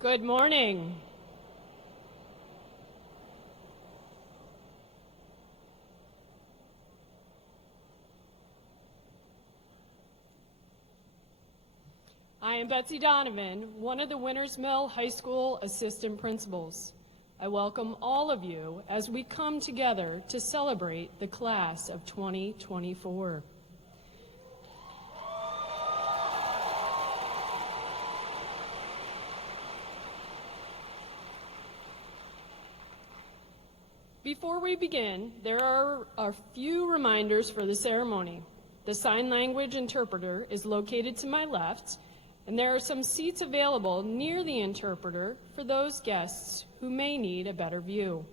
Good morning. I am Betsy Donovan, one of the Winters Mill High School assistant principals. I welcome all of you as we come together to celebrate the class of 2024. Before we begin, there are a few reminders for the ceremony. The sign language interpreter is located to my left, and there are some seats available near the interpreter for those guests who may need a better view.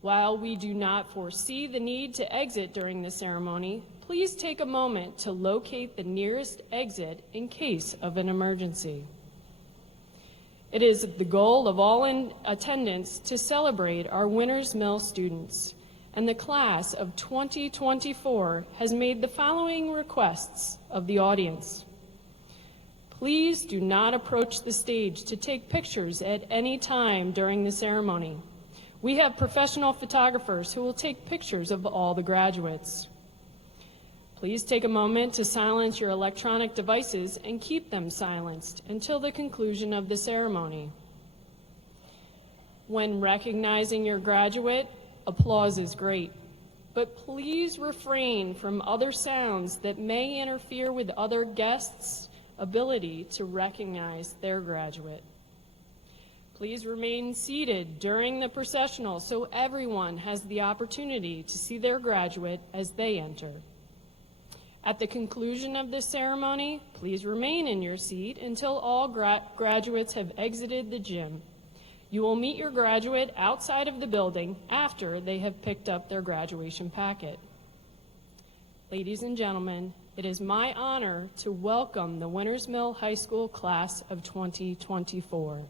While we do not foresee the need to exit during the ceremony, please take a moment to locate the nearest exit in case of an emergency. It is the goal of all in attendance to celebrate our Winters Mill students, and the class of 2024 has made the following requests of the audience. Please do not approach the stage to take pictures at any time during the ceremony. We have professional photographers who will take pictures of all the graduates. Please take a moment to silence your electronic devices and keep them silenced until the conclusion of the ceremony. When recognizing your graduate, applause is great, but please refrain from other sounds that may interfere with other guests' ability to recognize their graduate. Please remain seated during the processional so everyone has the opportunity to see their graduate as they enter. At the conclusion of this ceremony, please remain in your seat until all graduates have exited the gym. You will meet your graduate outside of the building after they have picked up their graduation packet. Ladies and gentlemen, it is my honor to welcome the Winters Mill High School class of 2024.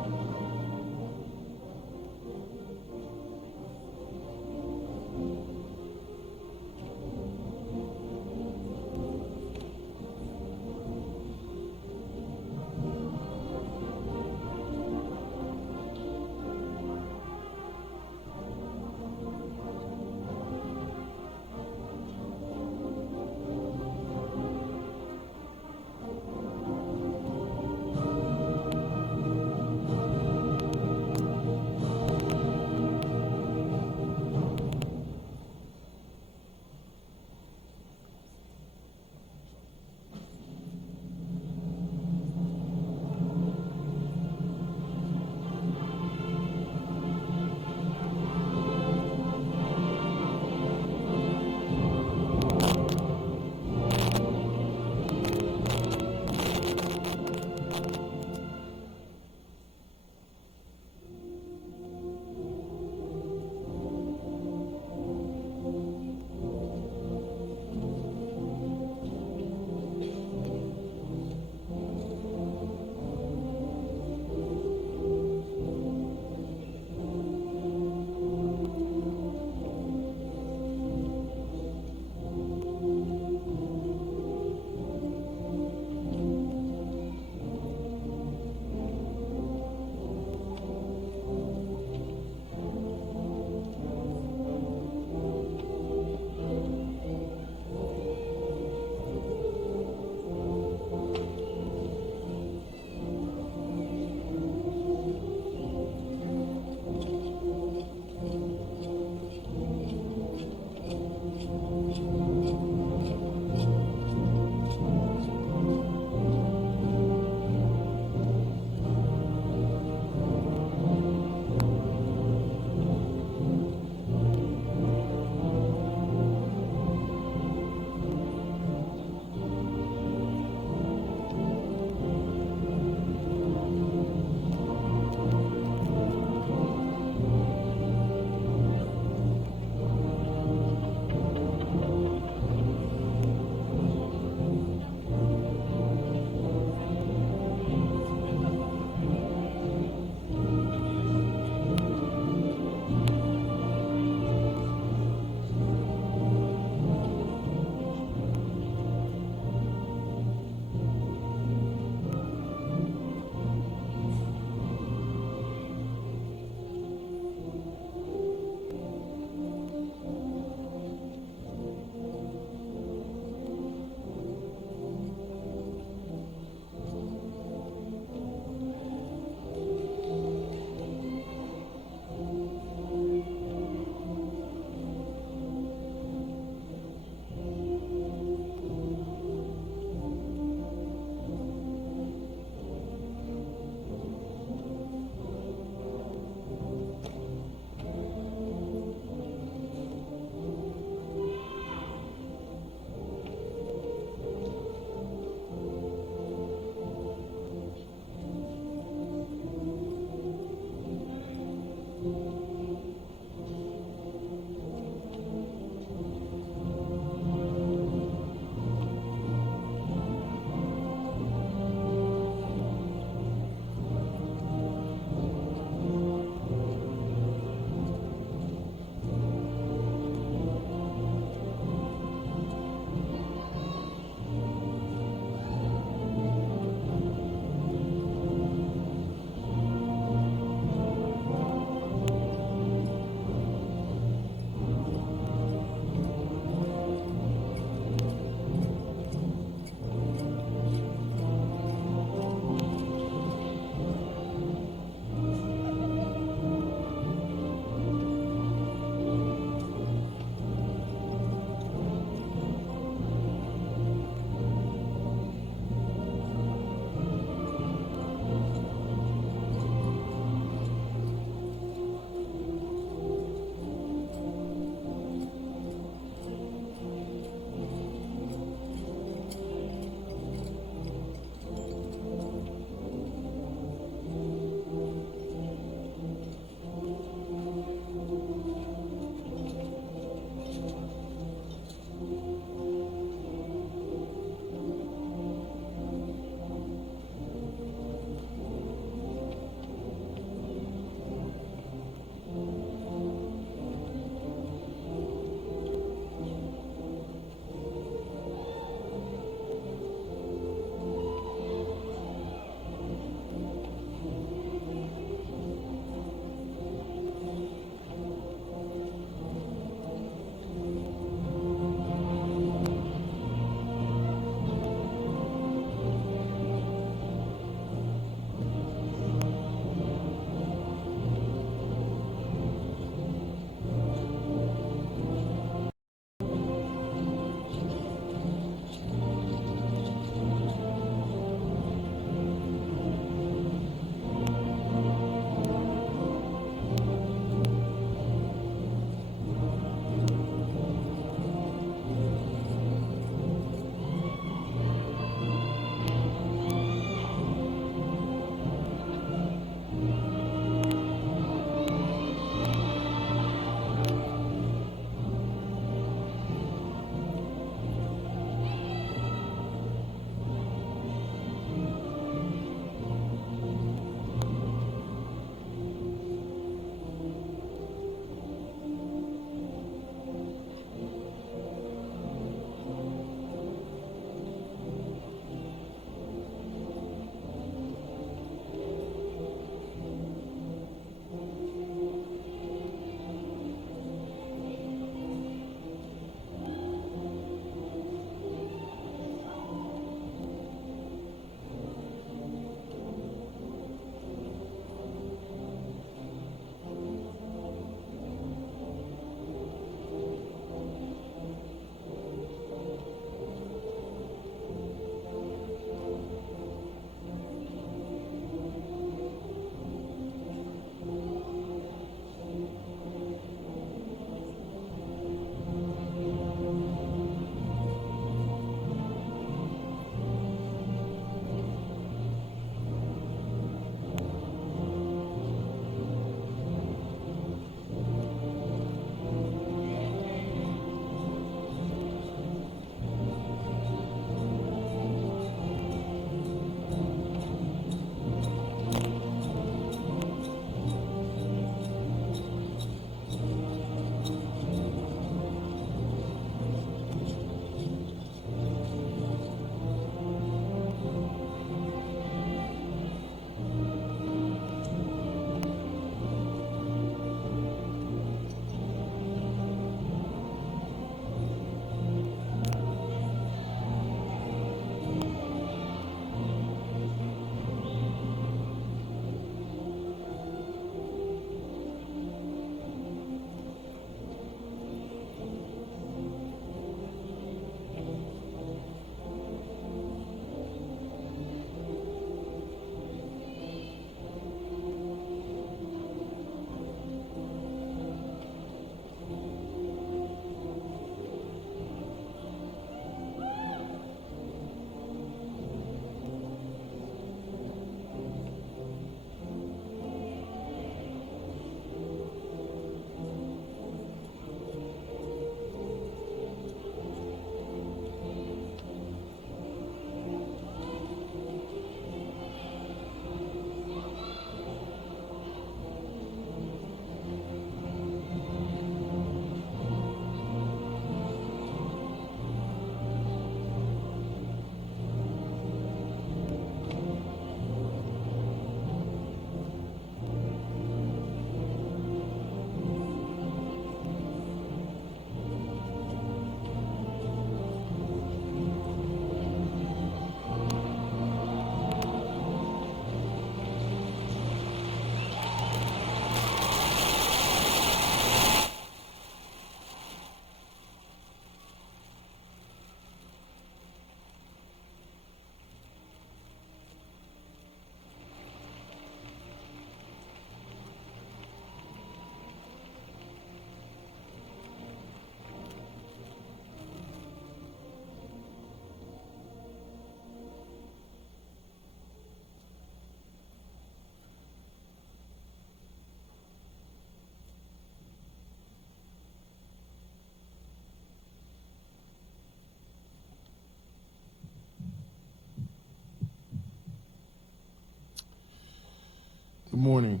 Good morning.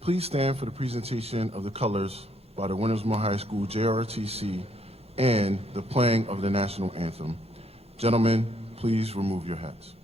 Please stand for the presentation of the colors by the Winters Mill High School JROTC and the playing of the national anthem. Gentlemen, please remove your hats.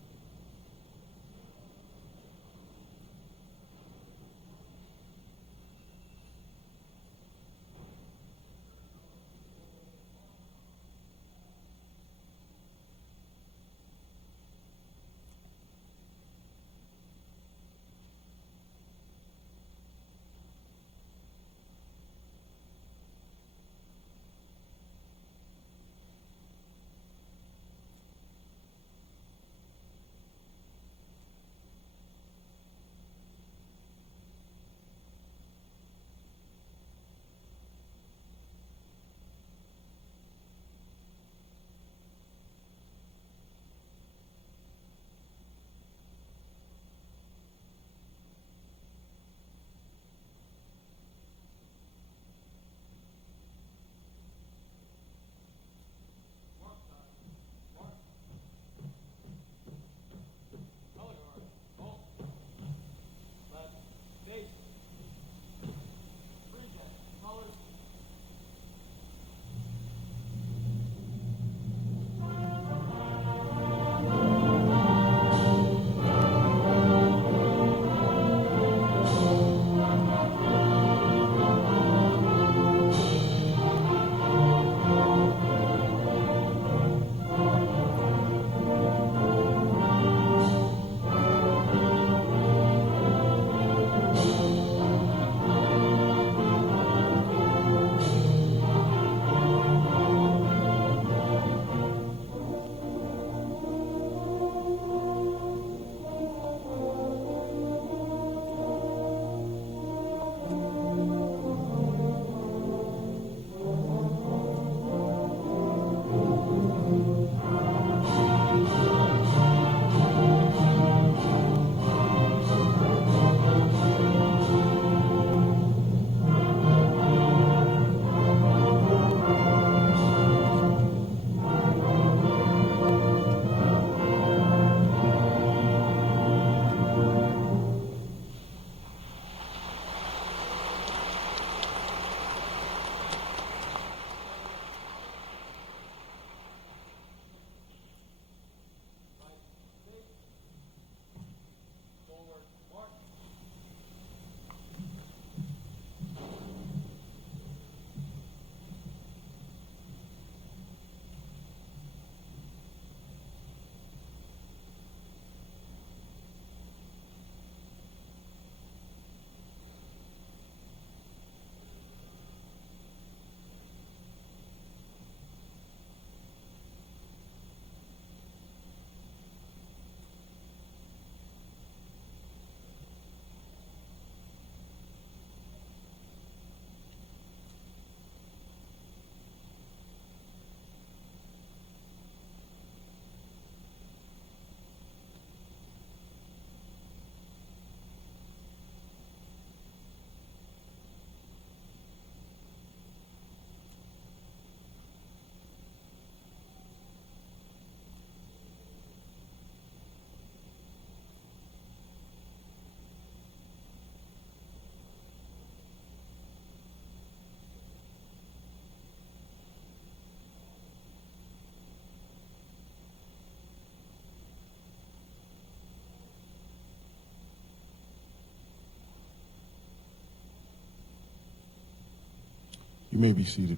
You may be seated.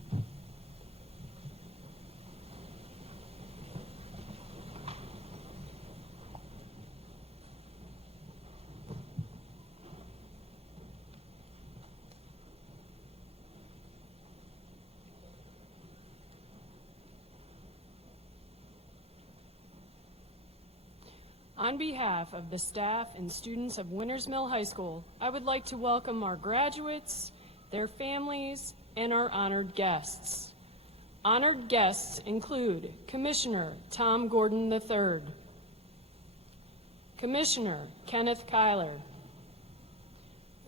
On behalf of the staff and students of Winters Mill High School, I would like to welcome our graduates, their families, and our honored guests. Honored guests include Commissioner Tom Gordon III, Commissioner Kenneth Kyler,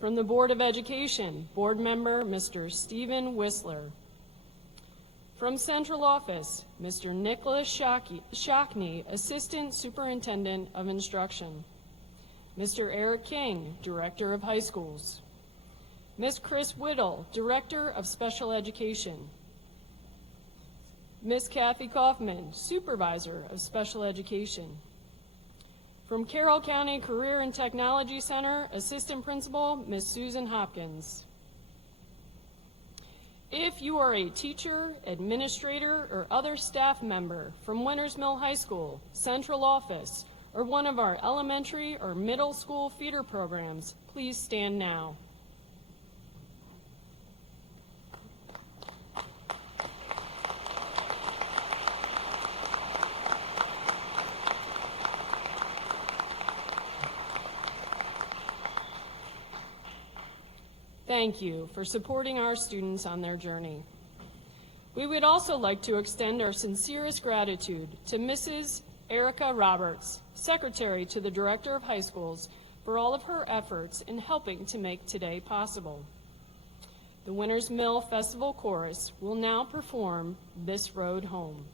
from the Board of Education, Board Member Mr. Stephen Whistler, from Central Office, Mr. Nicholas Shockney, Assistant Superintendent of Instruction. Mr. Eric King, Director of High Schools. Ms. Chris Whittle, Director of Special Education. Ms. Kathy Kaufman, Supervisor of Special Education. From Carroll County Career and Technology Center, Assistant Principal, Ms. Susan Hopkins. If you are a teacher, administrator, or other staff member from Winters Mill High School, Central Office, or one of our elementary or middle school feeder programs, please stand now. Thank you for supporting our students on their journey. We would also like to extend our sincerest gratitude to Mrs. Erica Roberts, Secretary to the Director of High Schools, for all of her efforts in helping to make today possible. The Winters Mill Festival Chorus will now perform This Road Home.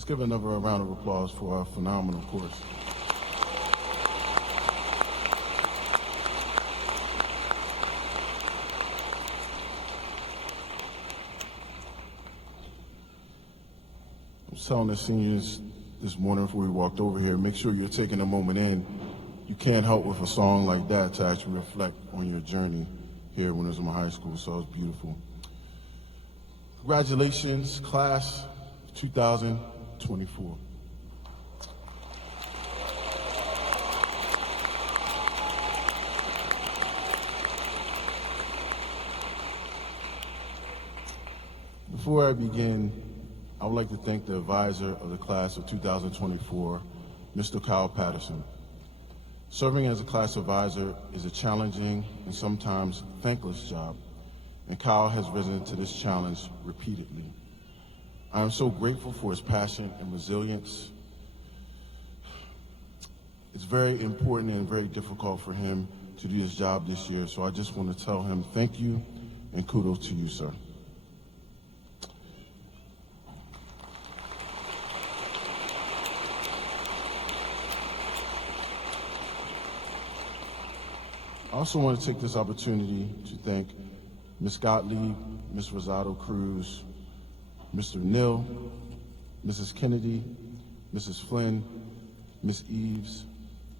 Let's give another round of applause for our phenomenal course. I was telling the seniors this morning before we walked over here, make sure you're taking a moment in. You can't help with a song like that to actually reflect on your journey here at Wintersmore High School, so it was beautiful. Congratulations, class 2024. Before I begin, I would like to thank the advisor of the class of 2024, Mr. Kyle Patterson. Serving as a class advisor is a challenging and sometimes thankless job, and Kyle has risen to this challenge repeatedly. I am so grateful for his passion and resilience. It's very important and very difficult for him to do his job this year, so I just want to tell him thank you and kudos to you, sir. I also want to take this opportunity to thank Ms. Gottlieb, Ms. Rosado Cruz, Mr. Nill, Mrs. Kennedy, Mrs. Flynn, Ms. Eves,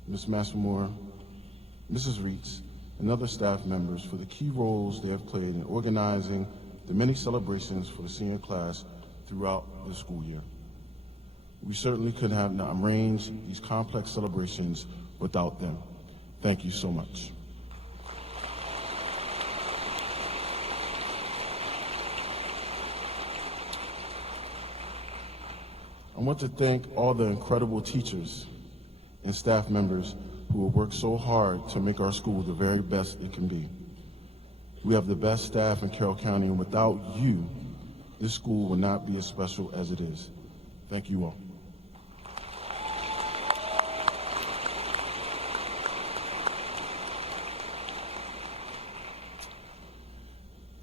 Ms. Massmore, Mrs. Reitz, and other staff members for the key roles they have played in organizing the many celebrations for the senior class throughout the school year. We certainly could have not arranged these complex celebrations without them. Thank you so much. I want to thank all the incredible teachers and staff members who have worked so hard to make our school the very best it can be. We have the best staff in Carroll County, and without you, this school would not be as special as it is. Thank you all.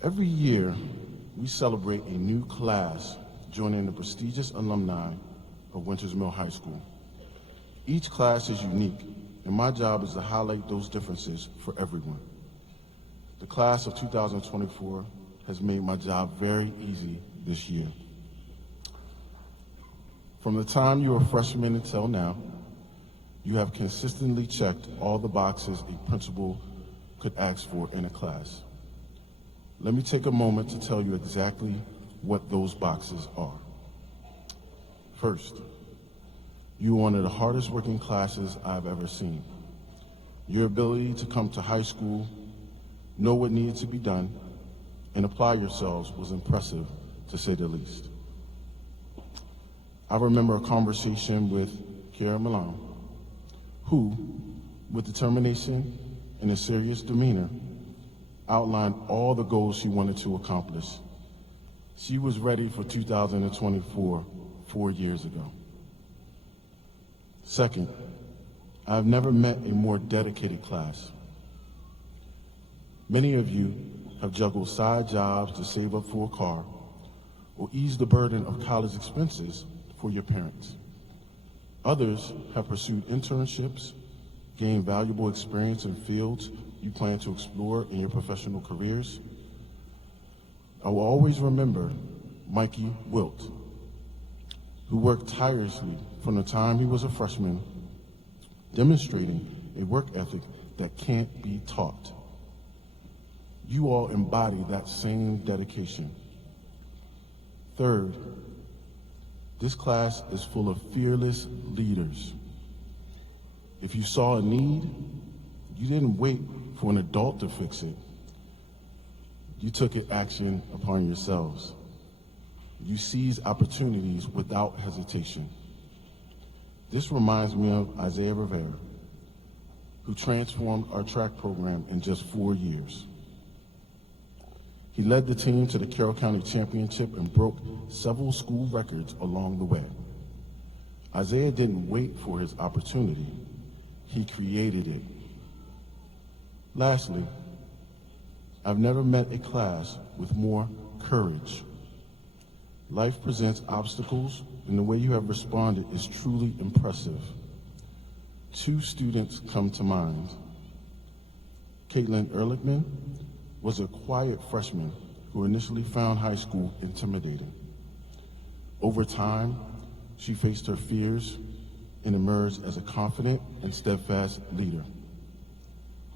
Every year, we celebrate a new class joining the prestigious alumni of Winters Mill High School. Each class is unique, and my job is to highlight those differences for everyone. The class of 2024 has made my job very easy this year. From the time you were a freshman until now, you have consistently checked all the boxes a principal could ask for in a class. Let me take a moment to tell you exactly what those boxes are. First, you are one of the hardest working classes I've ever seen. Your ability to come to high school, know what needed to be done, and apply yourselves was impressive, to say the least. I remember a conversation with Kiara Milan, who, with determination and a serious demeanor, outlined all the goals she wanted to accomplish. She was ready for 2024 4 years ago. Second, I've never met a more dedicated class. Many of you have juggled side jobs to save up for a car or ease the burden of college expenses for your parents. Others have pursued internships, gained valuable experience in fields you plan to explore in your professional careers. I will always remember Mikey Wilt, who worked tirelessly from the time he was a freshman, demonstrating a work ethic that can't be taught. You all embody that same dedication. Third, this class is full of fearless leaders. If you saw a need, you didn't wait for an adult to fix it. You took action upon yourselves. You seized opportunities without hesitation. This reminds me of Isaiah Rivera, who transformed our track program in just 4 years. He led the team to the Carroll County Championship and broke several school records along the way. Isaiah didn't wait for his opportunity. He created it. Lastly, I've never met a class with more courage. Life presents obstacles, and the way you have responded is truly impressive. Two students come to mind. Caitlin Ehrlichman was a quiet freshman who initially found high school intimidating. Over time, she faced her fears and emerged as a confident and steadfast leader.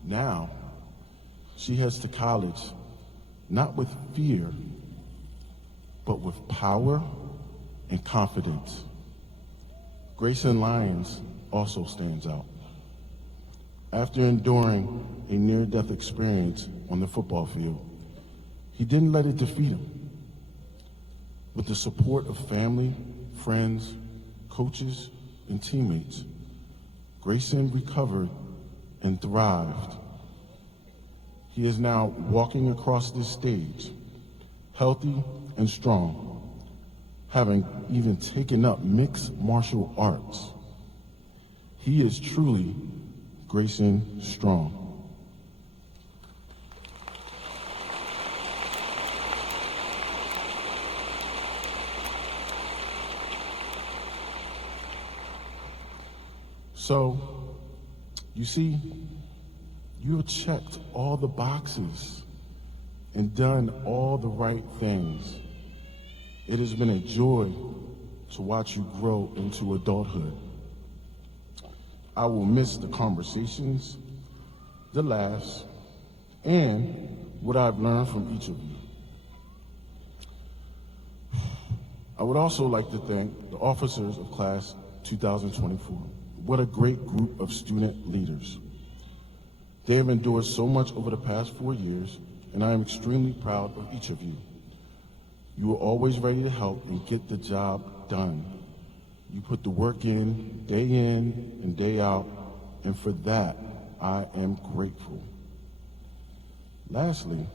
Now, she heads to college not with fear, but with power and confidence. Grayson Lyons also stands out. After enduring a near-death experience on the football field, he didn't let it defeat him. With the support of family, friends, coaches, and teammates, Grayson recovered and thrived. He is now walking across this stage, healthy and strong, having even taken up mixed martial arts. He is truly Grayson Strong. So, you see, you have checked all the boxes and done all the right things. It has been a joy to watch you grow into adulthood. I will miss the conversations, the laughs, and what I've learned from each of you. I would also like to thank the officers of Class 2024. What a great group of student leaders. They have endured so much over the past 4 years, and I am extremely proud of each of you. You were always ready to help and get the job done. You put the work in and day out, and for that, I am grateful. Lastly,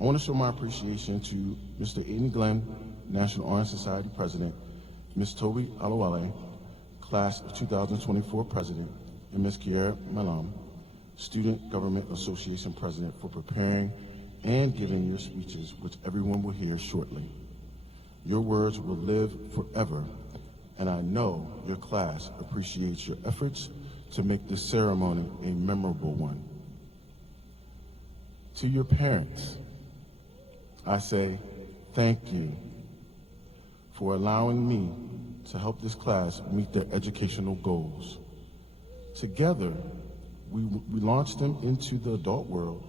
I want to show my appreciation to Mr. Aiden Glenn, National Honor Society President, Ms. Toby Alawale, Class of 2024 President, and Ms. Kiera Malam, Student Government Association President, for preparing and giving your speeches, which everyone will hear shortly. Your words will live forever, and I know your class appreciates your efforts to make this ceremony a memorable one. To your parents, I say thank you for allowing me to help this class meet their educational goals. Together, we launched them into the adult world.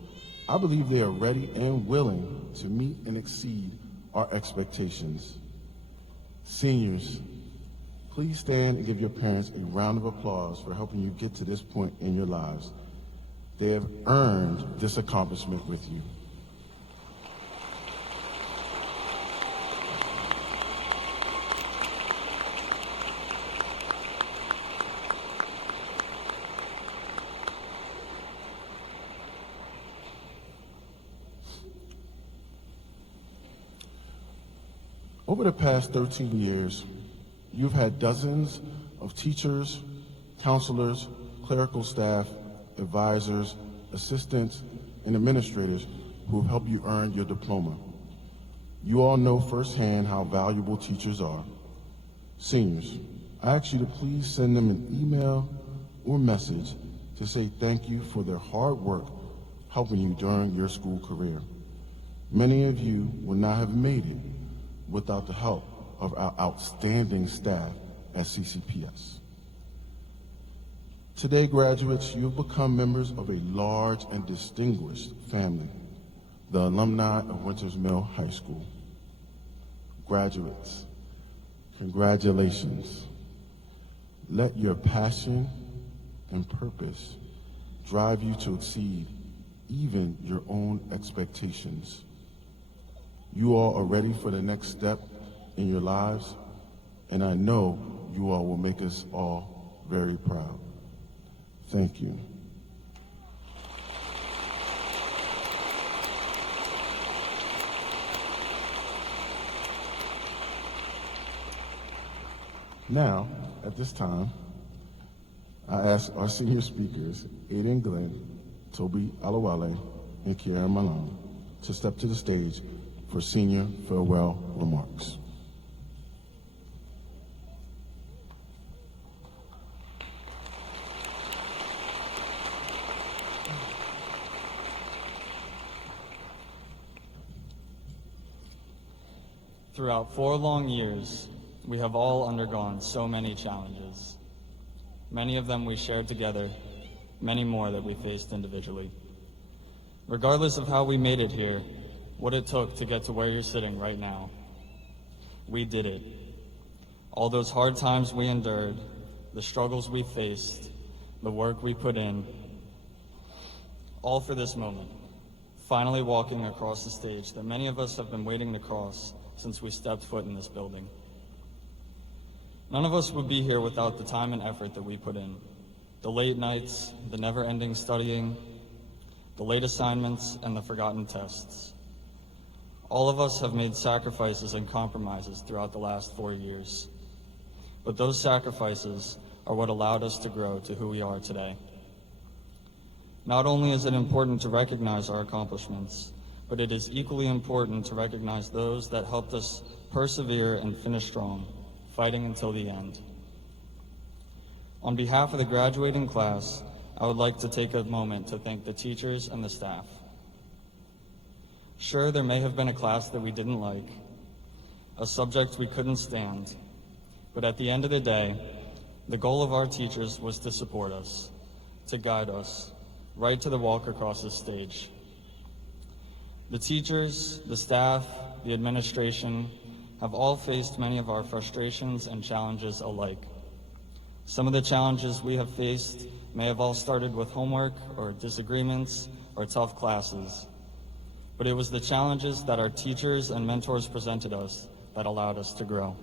I believe they are ready and willing to meet and exceed our expectations. Seniors, please stand and give your parents a round of applause for helping you get to this point in your lives. They have earned this accomplishment with you. Over the past 13 years, you've had dozens of teachers, counselors, clerical staff, advisors, assistants, and administrators who have helped you earn your diploma. You all know firsthand how valuable teachers are. Seniors, I ask you to please send them an email or message to say thank you for their hard work helping you during your school career. Many of you would not have made it without the help of our outstanding staff at CCPS. Today, graduates, you have become members of a large and distinguished family, the alumni of Winters Mill High School. Graduates, congratulations. Let your passion and purpose drive you to exceed even your own expectations. You all are ready for the next step in your lives, and I know you all will make us all very proud. Thank you. Now, at this time, I ask our senior speakers, Aiden Glenn, Toby Alawale, and Kiera Malam, to step to the stage for senior farewell remarks. Throughout 4 long years, we have all undergone so many challenges. Many of them we shared together, many more that we faced individually. Regardless of how we made it here, what it took to get to where you're sitting right now, we did it. All those hard times we endured, the struggles we faced, the work we put in, all for this moment, finally walking across the stage that many of us have been waiting to cross since we stepped foot in this building. None of us would be here without the time and effort that we put in. The late nights, the never-ending studying, the late assignments, and the forgotten tests. All of us have made sacrifices and compromises throughout the last 4 years. But those sacrifices are what allowed us to grow to who we are today. Not only is it important to recognize our accomplishments, but it is equally important to recognize those that helped us persevere and finish strong, fighting until the end. On behalf of the graduating class, I would like to take a moment to thank the teachers and the staff. Sure, there may have been a class that we didn't like, a subject we couldn't stand, but at the end of the day, the goal of our teachers was to support us, to guide us, right to the walk across the stage. The teachers, the staff, the administration have all faced many of our frustrations and challenges alike. Some of the challenges we have faced may have all started with homework or disagreements or tough classes, but it was the challenges that our teachers and mentors presented us that allowed us to grow.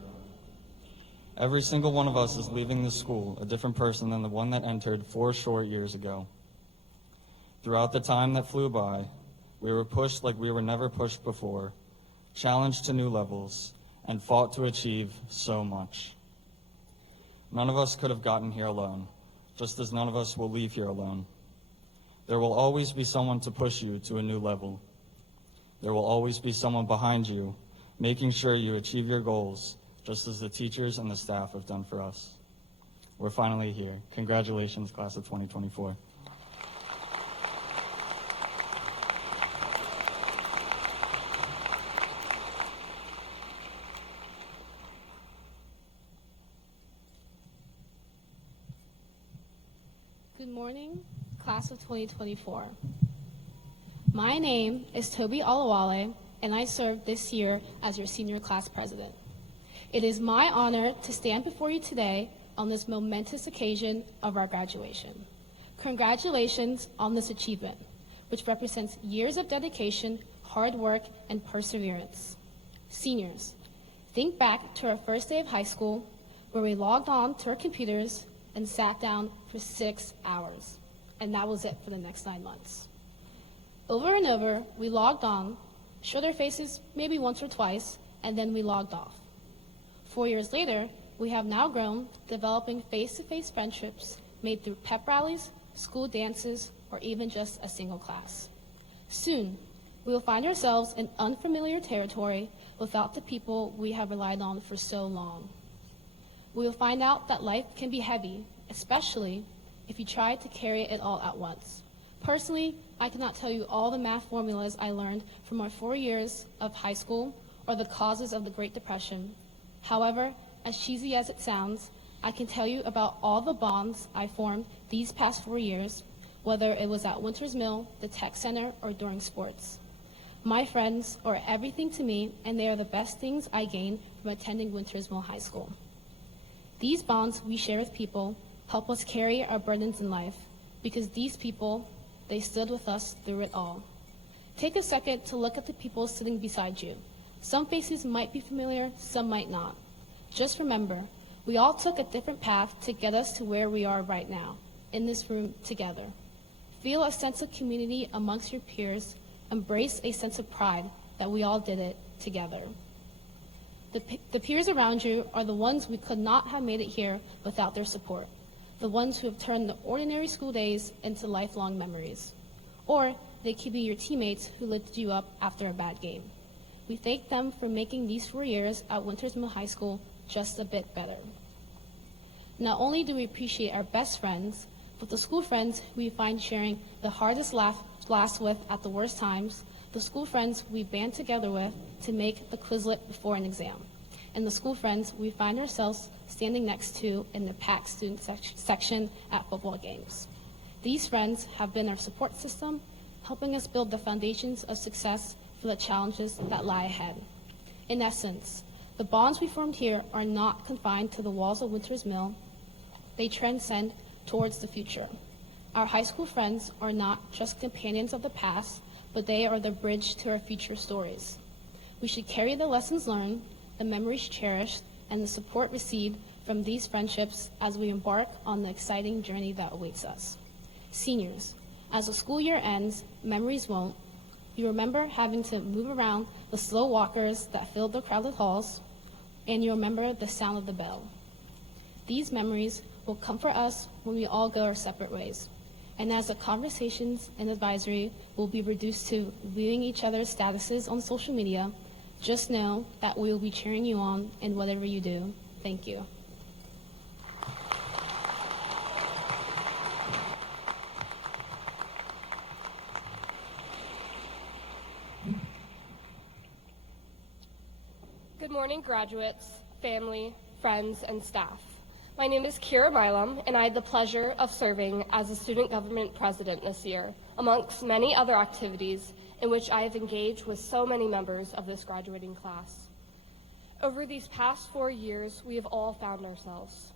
Every single one of us is leaving this school a different person than the one that entered 4 short years ago. Throughout the time that flew by, we were pushed like we were never pushed before, challenged to new levels, and fought to achieve so much. None of us could have gotten here alone, just as none of us will leave here alone. There will always be someone to push you to a new level. There will always be someone behind you, making sure you achieve your goals, just as the teachers and the staff have done for us. We're finally here. Congratulations, class of 2024. Good morning, class of 2024. My name is Toby Olawale, and I serve this year as your senior class president. It is my honor to stand before you today on this momentous occasion of our graduation. Congratulations on this achievement, which represents years of dedication, hard work, and perseverance. Seniors, think back to our first day of high school, where we logged on to our computers and sat down for 6 hours, and that was it for the next 9 months. Over and over, we logged on, showed our faces maybe once or twice, and then we logged off. 4 years later, we have now grown, developing face-to-face friendships made through pep rallies, school dances, or even just a single class. Soon, we will find ourselves in unfamiliar territory without the people we have relied on for so long. We will find out that life can be heavy, especially if you try to carry it all at once. Personally, I cannot tell you all the math formulas I learned from our 4 years of high school or the causes of the Great Depression. However, as cheesy as it sounds, I can tell you about all the bonds I formed these past 4 years, whether it was at Winters Mill, the Tech Center, or during sports. My friends are everything to me, and they are the best things I gained from attending Winters Mill High School. These bonds we share with people help us carry our burdens in life, because these people, they stood with us through it all. Take a second to look at the people sitting beside you. Some faces might be familiar, some might not. Just remember, we all took a different path to get us to where we are right now, in this room together. Feel a sense of community amongst your peers. Embrace a sense of pride that we all did it together. The peers around you are the ones we could not have made it here without their support, the ones who have turned the ordinary school days into lifelong memories. Or they could be your teammates who lifted you up after a bad game. We thank them for making these 4 years at Winters Mill High School just a bit better. Not only do we appreciate our best friends, but the school friends we find sharing the hardest laughs with at the worst times, the school friends we band together with to make the Quizlet before an exam, and the school friends we find ourselves standing next to in the packed student section at football games. These friends have been our support system, helping us build the foundations of success for the challenges that lie ahead. In essence, the bonds we formed here are not confined to the walls of Winters Mill. They transcend towards the future. Our high school friends are not just companions of the past, but they are the bridge to our future stories. We should carry the lessons learned, the memories cherished, and the support received from these friendships as we embark on the exciting journey that awaits us. Seniors, as the school year ends, memories won't. You remember having to move around the slow walkers that filled the crowded halls, and you remember the sound of the bell. These memories will comfort us when we all go our separate ways. And as the conversations and advisory will be reduced to viewing each other's statuses on social media, just know that we will be cheering you on in whatever you do. Thank you. Good morning, graduates, family, friends, and staff. My name is Kira Milam, and I had the pleasure of serving as a student government president this year, amongst many other activities in which I have engaged with so many members of this graduating class. Over these past 4 years, we have all found ourselves.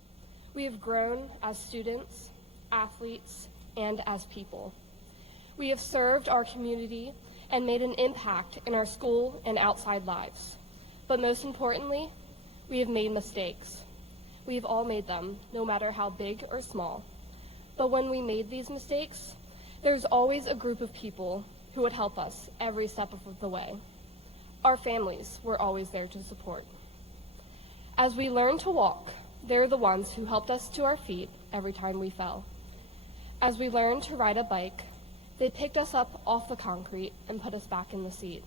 We have grown as students, athletes, and as people. We have served our community and made an impact in our school and outside lives. But most importantly, we have made mistakes. We have all made them, no matter how big or small. But when we made these mistakes, there's always a group of people who would help us every step of the way. Our families were always there to support. As we learned to walk, they're the ones who helped us to our feet every time we fell. As we learned to ride a bike, they picked us up off the concrete and put us back in the seat.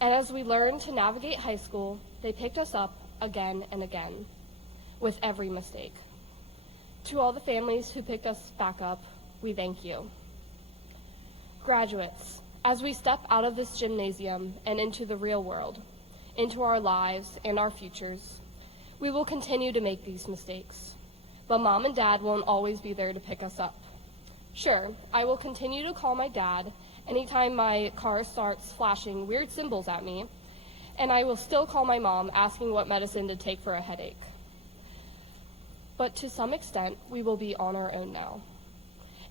And as we learned to navigate high school, they picked us up again and again, with every mistake. To all the families who picked us back up, we thank you. Graduates, as we step out of this gymnasium and into the real world, into our lives and our futures, we will continue to make these mistakes. But Mom and Dad won't always be there to pick us up. Sure, I will continue to call my dad anytime my car starts flashing weird symbols at me, and I will still call my mom asking what medicine to take for a headache. But to some extent, we will be on our own now.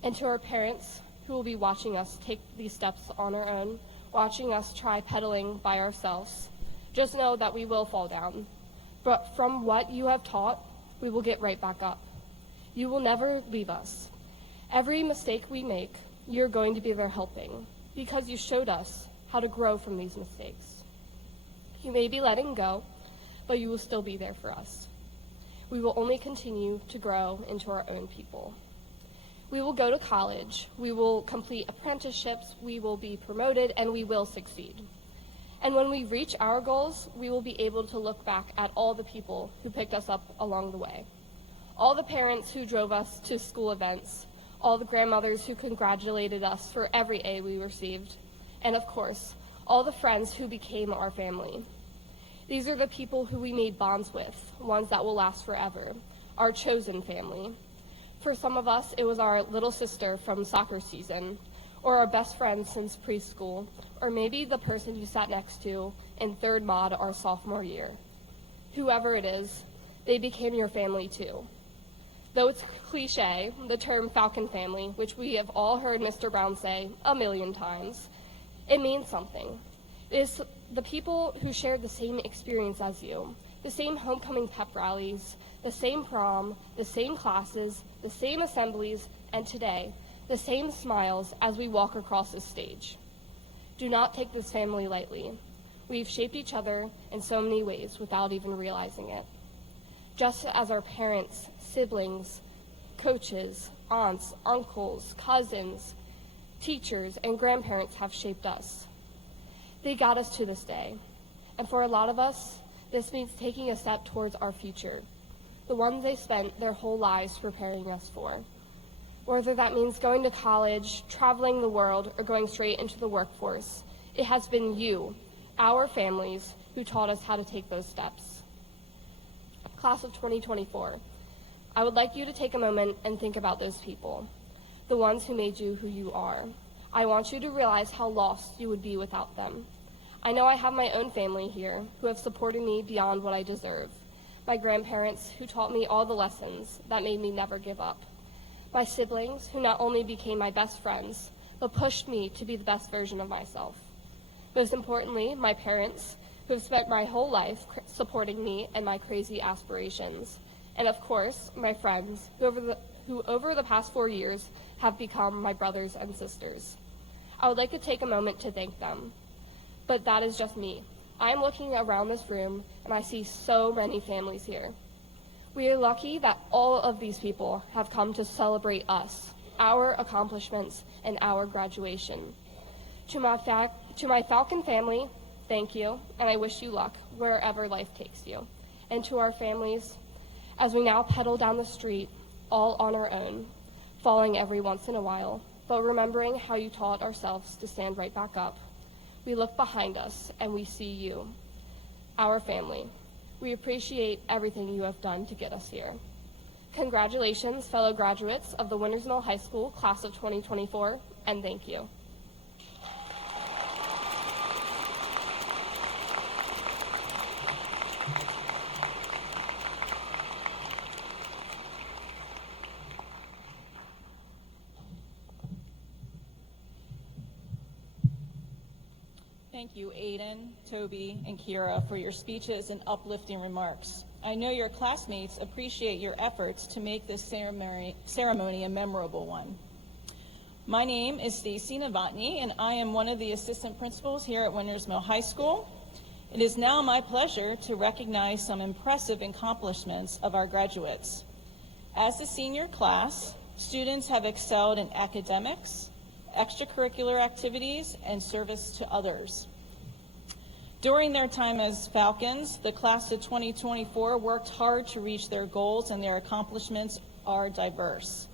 And to our parents who will be watching us take these steps on our own, watching us try pedaling by ourselves, just know that we will fall down. But from what you have taught, we will get right back up. You will never leave us. Every mistake we make, you're going to be there helping, because you showed us how to grow from these mistakes. You may be letting go, but you will still be there for us. We will only continue to grow into our own people. We will go to college, we will complete apprenticeships, we will be promoted, and we will succeed. And when we reach our goals, we will be able to look back at all the people who picked us up along the way. All the parents who drove us to school events, all the grandmothers who congratulated us for every A we received, and of course, all the friends who became our family. These are the people who we made bonds with, ones that will last forever, our chosen family. For some of us, it was our little sister from soccer season, or our best friend since preschool, or maybe the person you sat next to in third mod our sophomore year. Whoever it is, they became your family too. Though it's cliche, the term Falcon family, which we have all heard Mr. Brown say a million times, it means something. It is the people who shared the same experience as you, the same homecoming pep rallies, the same prom, the same classes, the same assemblies, and today, the same smiles as we walk across this stage. Do not take this family lightly. We've shaped each other in so many ways without even realizing it. Just as our parents, siblings, coaches, aunts, uncles, cousins, teachers, and grandparents have shaped us. They got us to this day. And for a lot of us, this means taking a step towards our future, the ones they spent their whole lives preparing us for. Whether that means going to college, traveling the world, or going straight into the workforce, it has been you, our families, who taught us how to take those steps. Class of 2024, I would like you to take a moment and think about those people, the ones who made you who you are. I want you to realize how lost you would be without them. I know I have my own family here who have supported me beyond what I deserve. My grandparents who taught me all the lessons that made me never give up. My siblings who not only became my best friends, but pushed me to be the best version of myself. Most importantly, my parents who have spent my whole life supporting me and my crazy aspirations. And of course, my friends who over the past 4 years have become my brothers and sisters. I would like to take a moment to thank them. But that is just me. I am looking around this room and I see so many families here. We are lucky that all of these people have come to celebrate us, our accomplishments, and our graduation. To my Falcon family, thank you, and I wish you luck wherever life takes you. And to our families, as we now pedal down the street, all on our own, falling every once in a while, but remembering how you taught ourselves to stand right back up, we look behind us and we see you, our family. We appreciate everything you have done to get us here. Congratulations, fellow graduates of the Winters Mill High School Class of 2024, and thank you. Thank you, Aiden, Toby, and Kira, for your speeches and uplifting remarks. I know your classmates appreciate your efforts to make this ceremony a memorable one. My name is Stacy Novotny, and I am one of the assistant principals here at Winters Mill High School. It is now my pleasure to recognize some impressive accomplishments of our graduates. As the senior class, students have excelled in academics, extracurricular activities, and service to others. During their time as Falcons, the class of 2024 worked hard to reach their goals, and their accomplishments are diverse.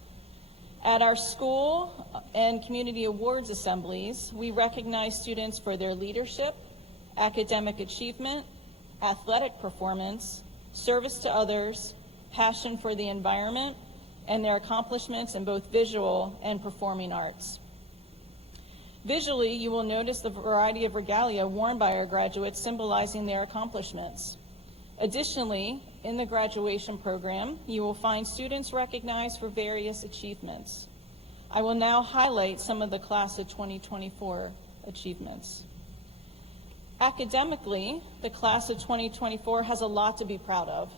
At our school and community awards assemblies, we recognize students for their leadership, academic achievement, athletic performance, service to others, passion for the environment, and their accomplishments in both visual and performing arts. Visually, you will notice the variety of regalia worn by our graduates symbolizing their accomplishments. Additionally, in the graduation program, you will find students recognized for various achievements. I will now highlight some of the class of 2024 achievements. Academically, the class of 2024 has a lot to be proud of.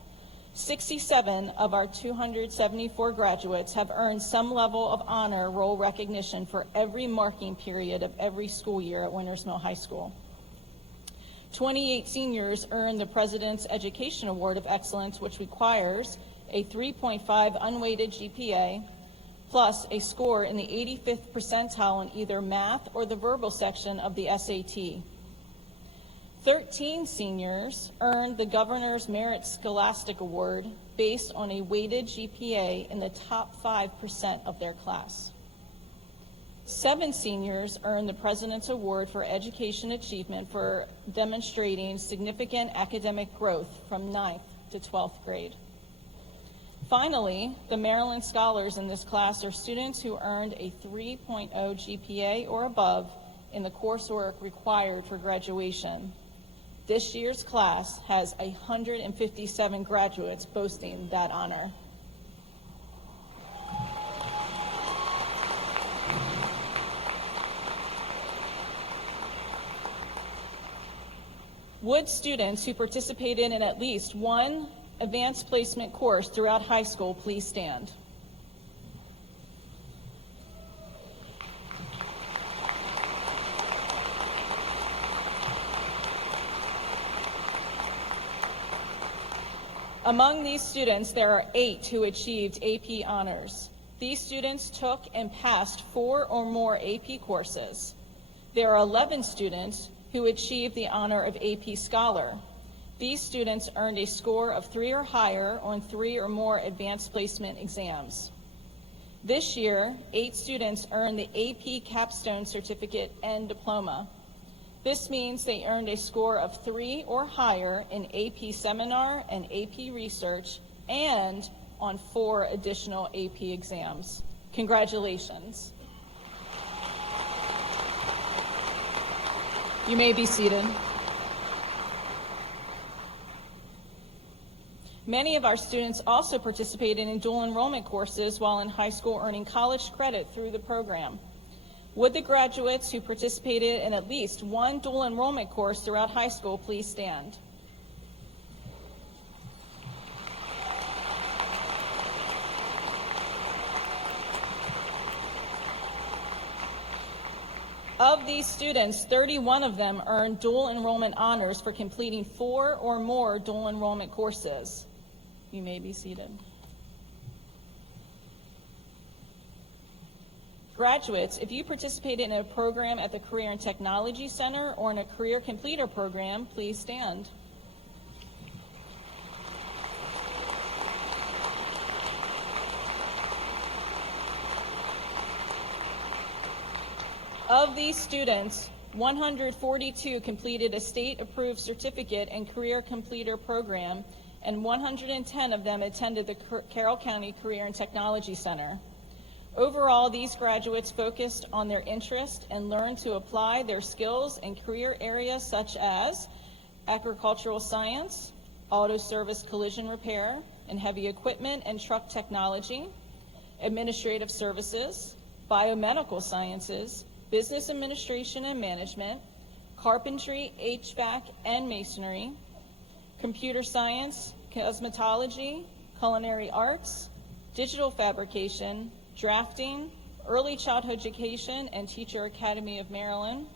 67 of our 274 graduates have earned some level of honor roll recognition for every marking period of every school year at Winters Mill High School. 28 seniors earned the President's Education Award of Excellence, which requires a 3.5 unweighted GPA, plus a score in the 85th percentile in either math or the verbal section of the SAT. 13 seniors earned the Governor's Merit Scholastic Award based on a weighted GPA in the top 5% of their class. 7 seniors earned the President's Award for Education Achievement for demonstrating significant academic growth from 9th to 12th grade. Finally, the Maryland Scholars in this class are students who earned a 3.0 GPA or above in the coursework required for graduation. This year's class has 157 graduates boasting that honor. Would students who participated in at least one advanced placement course throughout high school please stand? Among these students, there are 8 who achieved AP honors. These students took and passed 4 or more AP courses. There are 11 students who achieved the honor of AP Scholar. These students earned a score of 3 or higher on 3 or more advanced placement exams. This year, 8 students earned the AP Capstone Certificate and Diploma. This means they earned a score of 3 or higher in AP Seminar and AP Research and on 4 additional AP exams. Congratulations. You may be seated. Many of our students also participated in dual enrollment courses while in high school, earning college credit through the program. Would the graduates who participated in at least one dual enrollment course throughout high school please stand? Of these students, 31 of them earned dual enrollment honors for completing 4 or more dual enrollment courses. You may be seated. Graduates, if you participated in a program at the Career and Technology Center or in a Career Completer program, please stand. Of these students, 142 completed a state-approved certificate and Career Completer program, and 110 of them attended the Carroll County Career and Technology Center. Overall, these graduates focused on their interest and learned to apply their skills in career areas such as agricultural science, auto service collision repair, and heavy equipment and truck technology, administrative services, biomedical sciences, business administration and management, carpentry, HVAC, and masonry, computer science, cosmetology, culinary arts, digital fabrication, drafting, early childhood education and Teacher Academy of Maryland,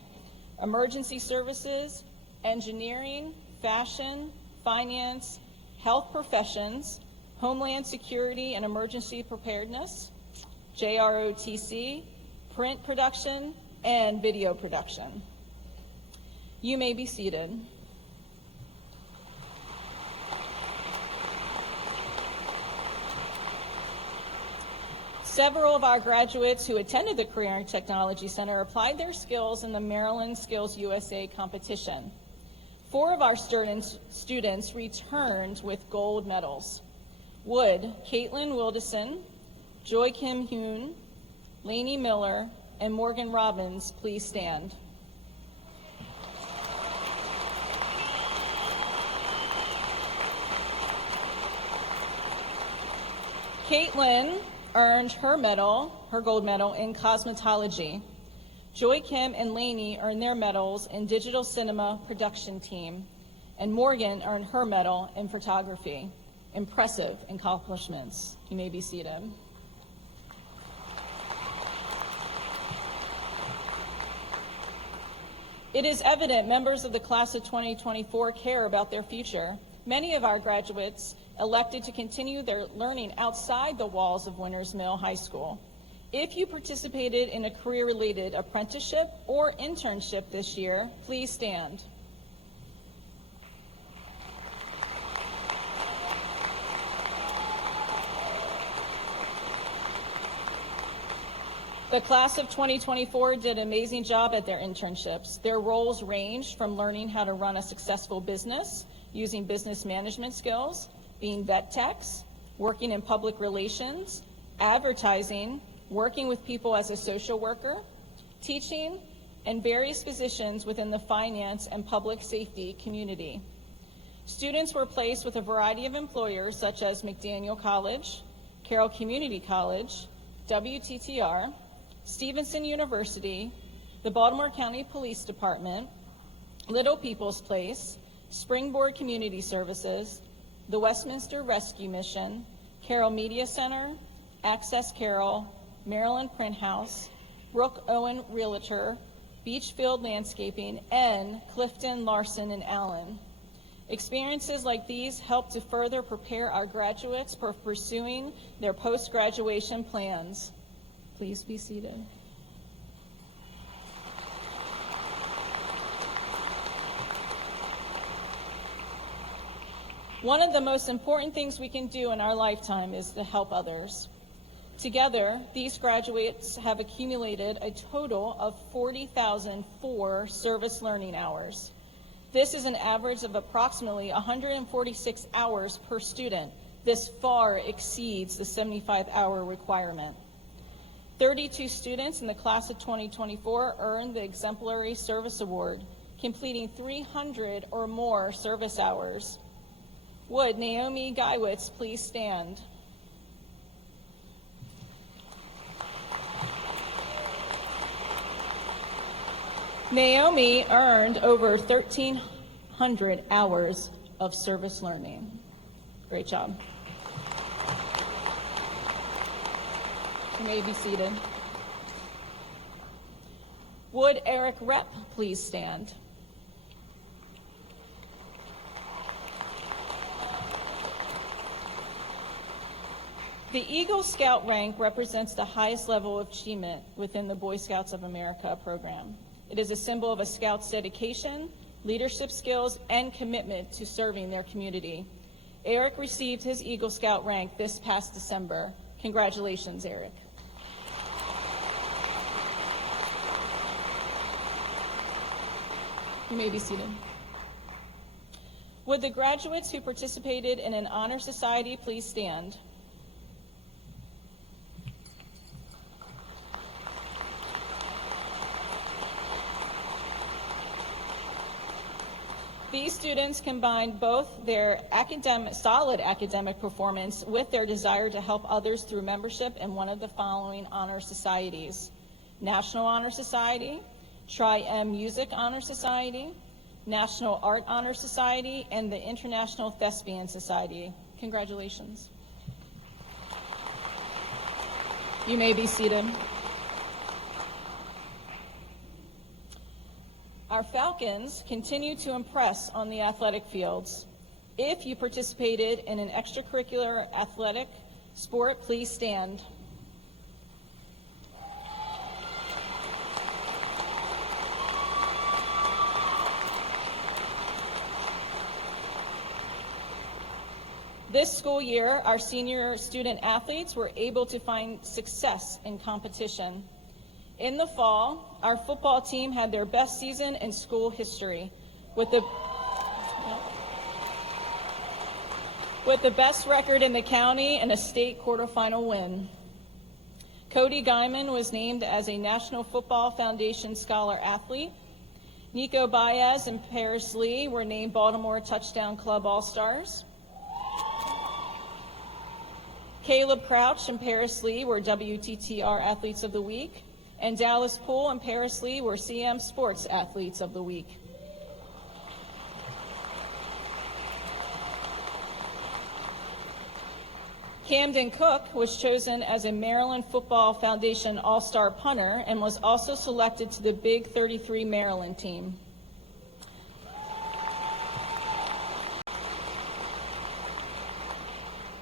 emergency services, engineering, fashion, finance, health professions, homeland security and emergency preparedness, JROTC, print production, and video production. You may be seated. Several of our graduates who attended the Career and Technology Center applied their skills in the Maryland Skills USA competition. 4 of our students returned with gold medals. Would Caitlin Wilderson, Joy Kim Hoon, Lainey Miller, and Morgan Robbins please stand? Caitlin earned her gold medal in cosmetology. Joy Kim and Lainey earned their medals in digital cinema production team, and Morgan earned her medal in photography. Impressive accomplishments. You may be seated. It is evident members of the class of 2024 care about their future. Many of our graduates elected to continue their learning outside the walls of Winters Mill High School. If you participated in a career-related apprenticeship or internship this year, please stand. The class of 2024 did an amazing job at their internships. Their roles ranged from learning how to run a successful business, using business management skills, being vet techs, working in public relations, advertising, working with people as a social worker, teaching, and various positions within the finance and public safety community. Students were placed with a variety of employers such as McDaniel College, Carroll Community College, WTTR, Stevenson University, the Baltimore County Police Department, Little People's Place, Springboard Community Services, the Westminster Rescue Mission, Carroll Media Center, Access Carroll, Maryland Print House, Brooke Owen Realtor, Beachfield Landscaping, and Clifton, Larson, and Allen. Experiences like these help to further prepare our graduates for pursuing their post-graduation plans. Please be seated. One of the most important things we can do in our lifetime is to help others. Together, these graduates have accumulated a total of 40,004 service learning hours. This is an average of approximately 146 hours per student. This far exceeds the 75-hour requirement. 32 students in the class of 2024 earned the Exemplary Service Award, completing 300 or more service hours. Would Naomi Geiwitz please stand? Naomi earned over 1,300 hours of service learning. Great job. You may be seated. Would Eric Rep please stand? The Eagle Scout rank represents the highest level of achievement within the Boy Scouts of America program. It is a symbol of a Scout's dedication, leadership skills, and commitment to serving their community. Eric received his Eagle Scout rank this past December. Congratulations, Eric. You may be seated. Would the graduates who participated in an honor society please stand? These students combined both their solid academic performance with their desire to help others through membership in one of the following honor societies: National Honor Society, Tri-M Music Honor Society, National Art Honor Society, and the International Thespian Society. Congratulations. You may be seated. Our Falcons continue to impress on the athletic fields. If you participated in an extracurricular athletic sport, please stand. This school year, our senior student athletes were able to find success in competition. In the fall, our football team had their best season in school history with the best record in the county and a state quarterfinal win. Cody Guyman was named as a National Football Foundation Scholar Athlete. Nico Baez and Paris Lee were named Baltimore Touchdown Club All-Stars. Caleb Crouch and Paris Lee were WTTR Athletes of the Week, and Dallas Poole and Paris Lee were CM Sports Athletes of the Week. Camden Cook was chosen as a Maryland Football Foundation All-Star punter and was also selected to the Big 33 Maryland team.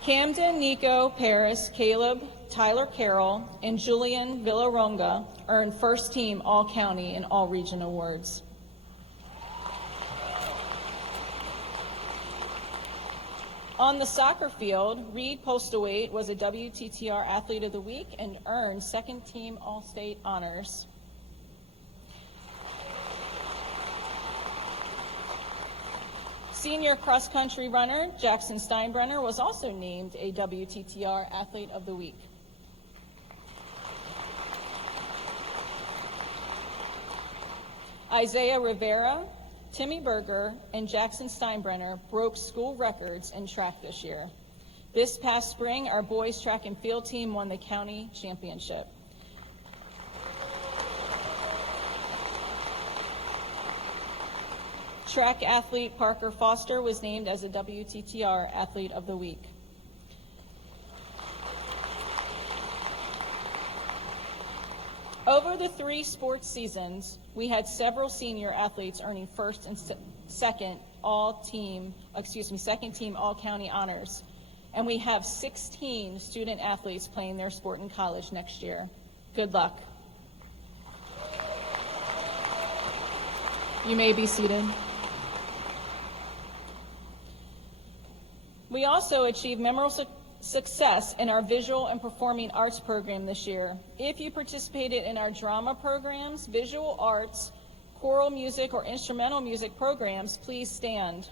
Camden, Nico, Paris, Caleb, Tyler Carroll, and Julian Villaronga earned first team All-County and All-Region awards. On the soccer field, Reed Postlewaite was a WTTR Athlete of the Week and earned second team All-State honors. Senior cross-country runner Jackson Steinbrenner was also named a WTTR Athlete of the Week. Isaiah Rivera, Timmy Berger, and Jackson Steinbrenner broke school records in track this year. This past spring, our boys track and field team won the county championship. Track athlete Parker Foster was named as a WTTR Athlete of the Week. Over the 3 sports seasons, we had several senior athletes earning first and second team all-county honors. And we have 16 student athletes playing their sport in college next year. Good luck. You may be seated. We also achieved memorable success in our visual and performing arts program this year. If you participated in our drama programs, visual arts, choral music, or instrumental music programs, please stand.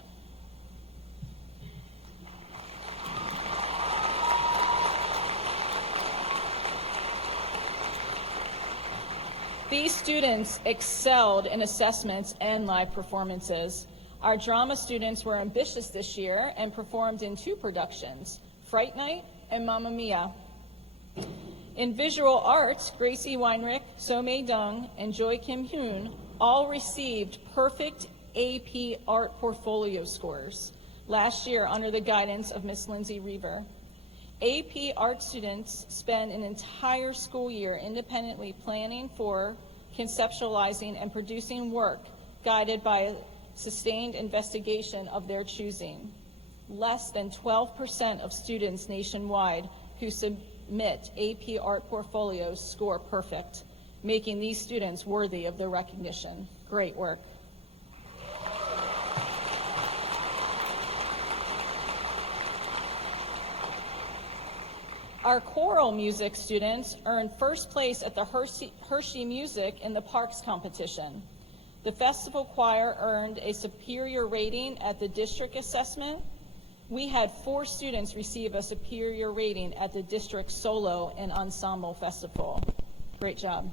These students excelled in assessments and live performances. Our drama students were ambitious this year and performed in 2 productions, Fright Night and Mamma Mia. In visual arts, Gracie Weinrich, So Mei Dung, and Joy Kim Hoon all received perfect AP art portfolio scores last year under the guidance of Miss Lindsay Reaver. AP art students spend an entire school year independently planning for, conceptualizing, and producing work guided by a sustained investigation of their choosing. Less than 12% of students nationwide who submit AP art portfolios score perfect, making these students worthy of their recognition. Great work. Our choral music students earned first place at the Hershey Music in the Parks competition. The festival choir earned a superior rating at the district assessment. We had 4 students receive a superior rating at the district solo and ensemble festival. Great job.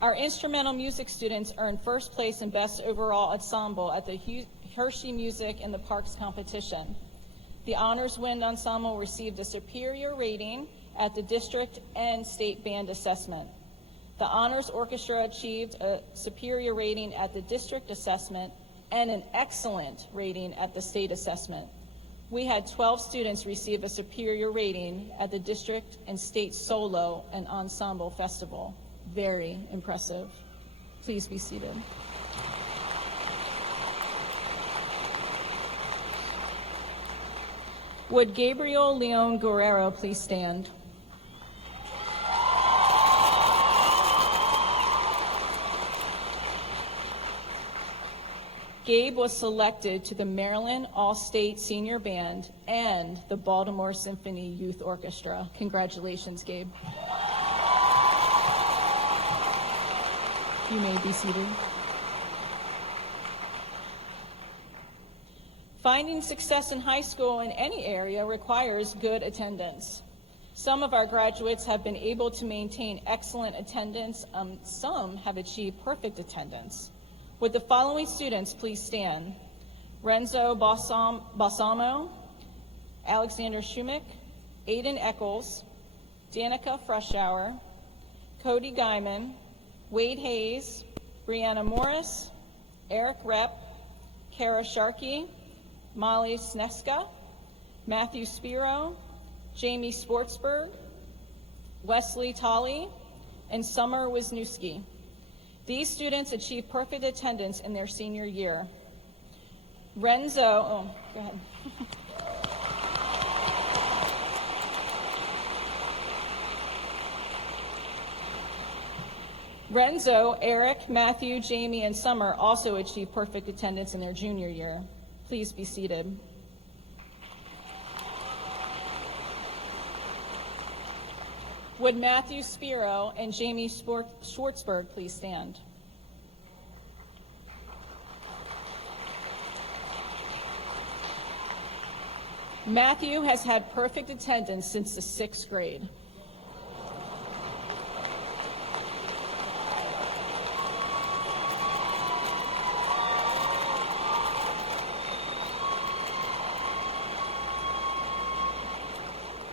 Our instrumental music students earned first place and best overall ensemble at the Hershey Music in the Parks competition. The Honors Wind Ensemble received a superior rating at the district and state band assessment. The Honors Orchestra achieved a superior rating at the district assessment and an excellent rating at the state assessment. We had 12 students receive a superior rating at the district and state solo and ensemble festival. Very impressive. Please be seated. Would Gabriel Leon Guerrero please stand? Gabe was selected to the Maryland All-State Senior Band and the Baltimore Symphony Youth Orchestra. Congratulations, Gabe. You may be seated. Finding success in high school in any area requires good attendance. Some of our graduates have been able to maintain excellent attendance. Some have achieved perfect attendance. Would the following students please stand? Renzo Balsamo, Alexander Schumich, Aiden Eccles, Danica Freshour, Cody Guyman, Wade Hayes, Brianna Morris, Eric Repp, Kara Sharkey, Molly Sneska, Matthew Spiro, Jamie Sportsberg, Wesley Tolley, and Summer Wisniewski. These students achieved perfect attendance in their senior year. Go ahead. Renzo, Eric, Matthew, Jamie, and Summer also achieved perfect attendance in their junior year. Please be seated. Would Matthew Spiro and Jamie Schwartzberg please stand? Matthew has had perfect attendance since the 6th grade.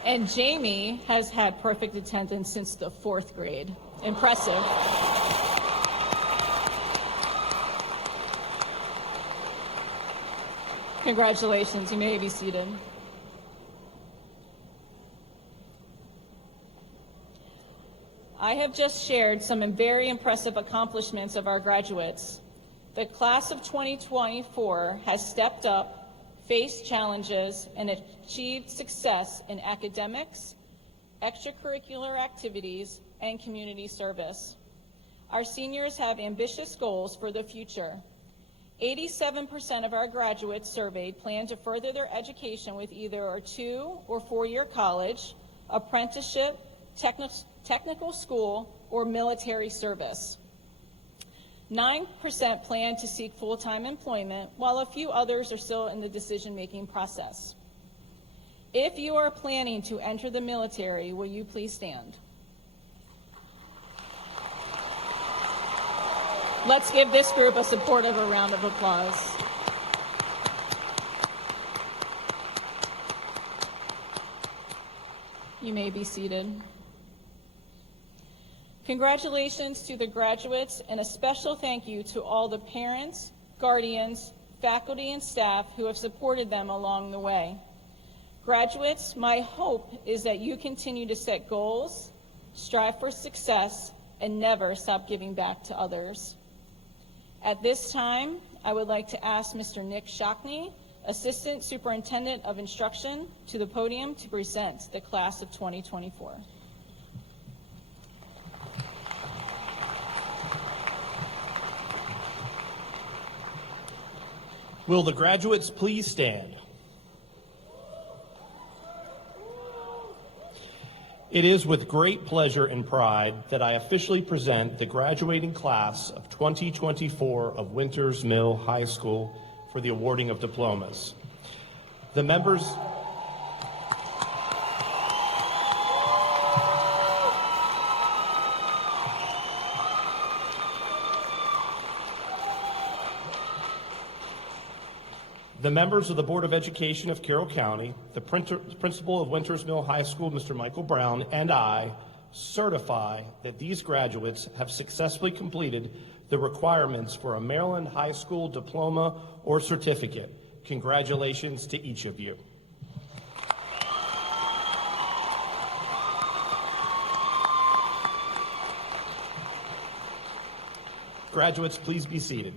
And Jamie has had perfect attendance since the 4th grade. Impressive. Congratulations, you may be seated. I have just shared some very impressive accomplishments of our graduates. The class of 2024 has stepped up, faced challenges, and achieved success in academics, extracurricular activities, and community service. Our seniors have ambitious goals for the future. 87% of our graduates surveyed plan to further their education with either a 2- or 4-year college, apprenticeship, technical school, or military service. 9% plan to seek full-time employment, while a few others are still in the decision-making process. If you are planning to enter the military, will you please stand? Let's give this group a supportive round of applause. You may be seated. Congratulations to the graduates, and a special thank you to all the parents, guardians, faculty, and staff who have supported them along the way. Graduates, my hope is that you continue to set goals, strive for success, and never stop giving back to others. At this time, I would like to ask Mr. Nick Shockney, Assistant Superintendent of Instruction, to the podium to present the class of 2024. Will the graduates please stand? It is with great pleasure and pride that I officially present the graduating class of 2024 of Winters Mill High School for the awarding of diplomas. The members of the Board of Education of Carroll County, the principal of Winters Mill High School, Mr. Michael Brown, and I certify that these graduates have successfully completed the requirements for a Maryland High School diploma or certificate. Congratulations to each of you. Graduates, please be seated.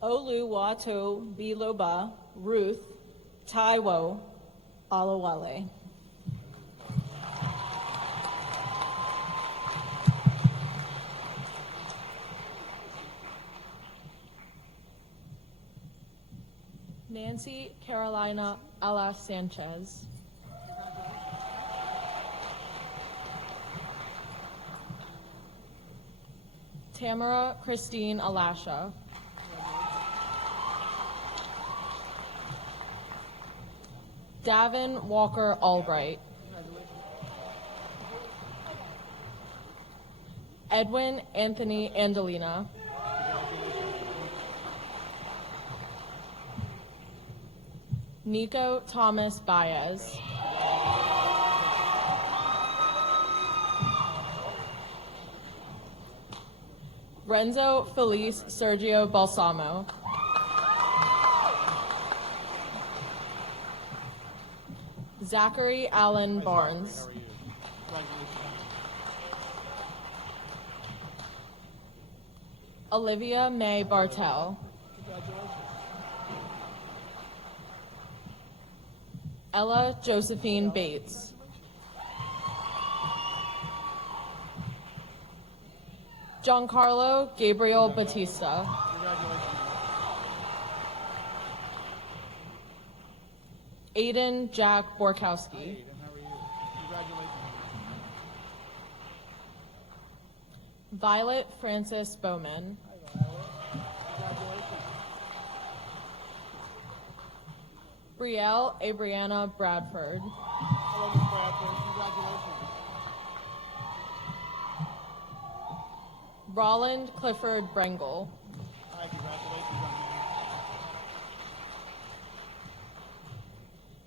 Oluwato Biloba Ruth Taiwo Alawale. Nancy Carolina Alas Sanchez. Tamara Christine Alasha. Davin Walker Albright. Edwin Anthony Andalina. Nico Thomas Baez. Renzo Felice Sergio Balsamo. Zachary Allen Barnes. Olivia May Bartell. Ella Josephine Bates. Giancarlo Gabriel Batista. Aiden Jack Borkowski. Violet Francis Bowman. Brielle Abriana Bradford. Roland Clifford Brengel. Hi, congratulations on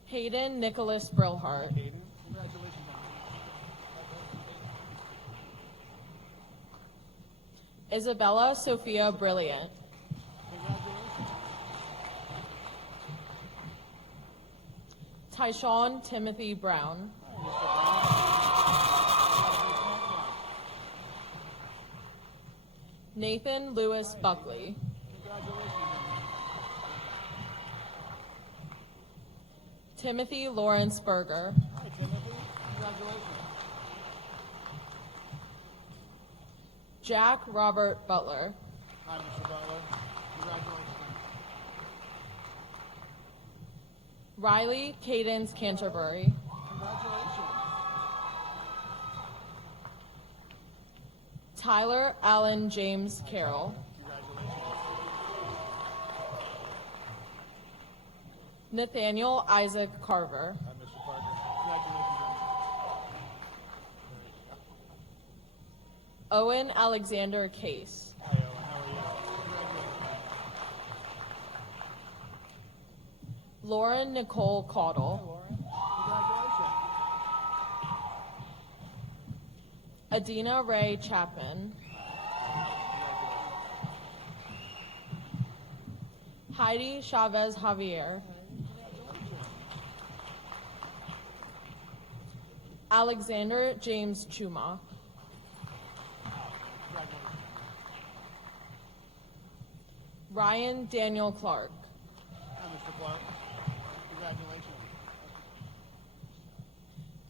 Hayden Nicholas Brillhart. that. Hayden, congratulations on that. Isabella Sophia Brilliant. Congratulations. Tyshawn Timothy Brown. Nathan Lewis Buckley. Timothy Lawrence Berger. Hi, Timothy. Congratulations. Jack Robert Butler. Hi, Mr. Butler. Congratulations. Riley Cadence Canterbury. Congratulations. Tyler Allen James Carroll. Nathaniel Isaac Carver. Hi, Mr. Parker. Congratulations on Owen Alexander Case. that. Hi, Owen. How are you? Congratulations. Lauren Nicole Caudle. Lauren. Congratulations. Adina Ray Chapman. Heidi Chavez Javier. Alexander James Chuma. Ryan Daniel Clark. Hi, Mr. Clark. Congratulations.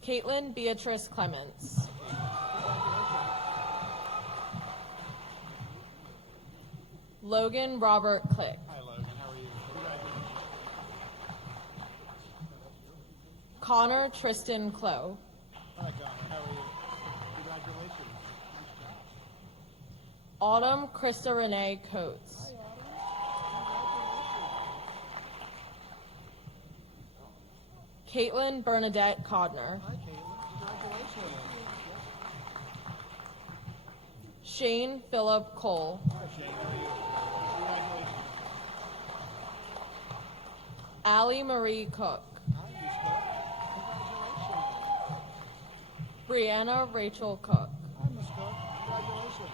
Caitlin Beatrice Clements. Logan Robert Click. Hi, Logan. How are you? Congratulations. Connor Tristan Clow. Hi, Connor. How are you? Congratulations. Nice job. Autumn Krista Renee Coates. Caitlin Bernadette Codner. Hi, Caitlin. Congratulations. Shane Philip Cole. Hi, Shane. How are you? Congratulations. Allie Marie Cook. Hi, Miss Cook. Congratulations. Brianna Rachel Cook. Hi, Miss Cook. Congratulations.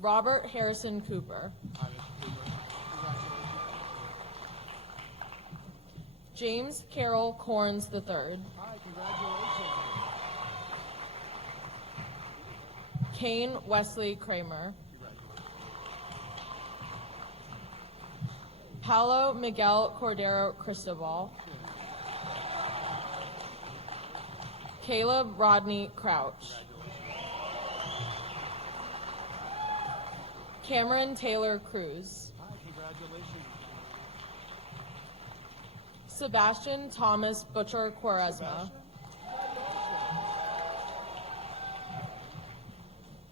Robert Harrison Cooper. Hi, Mr. Cooper. Congratulations. James Carroll Corns III. Hi, congratulations. Kane Wesley Kramer. Paulo Miguel Cordero Cristobal. Caleb Rodney Crouch. Cameron Taylor Cruz. Hi, congratulations. Sebastian Thomas Butcher Quaresma. Sebastian,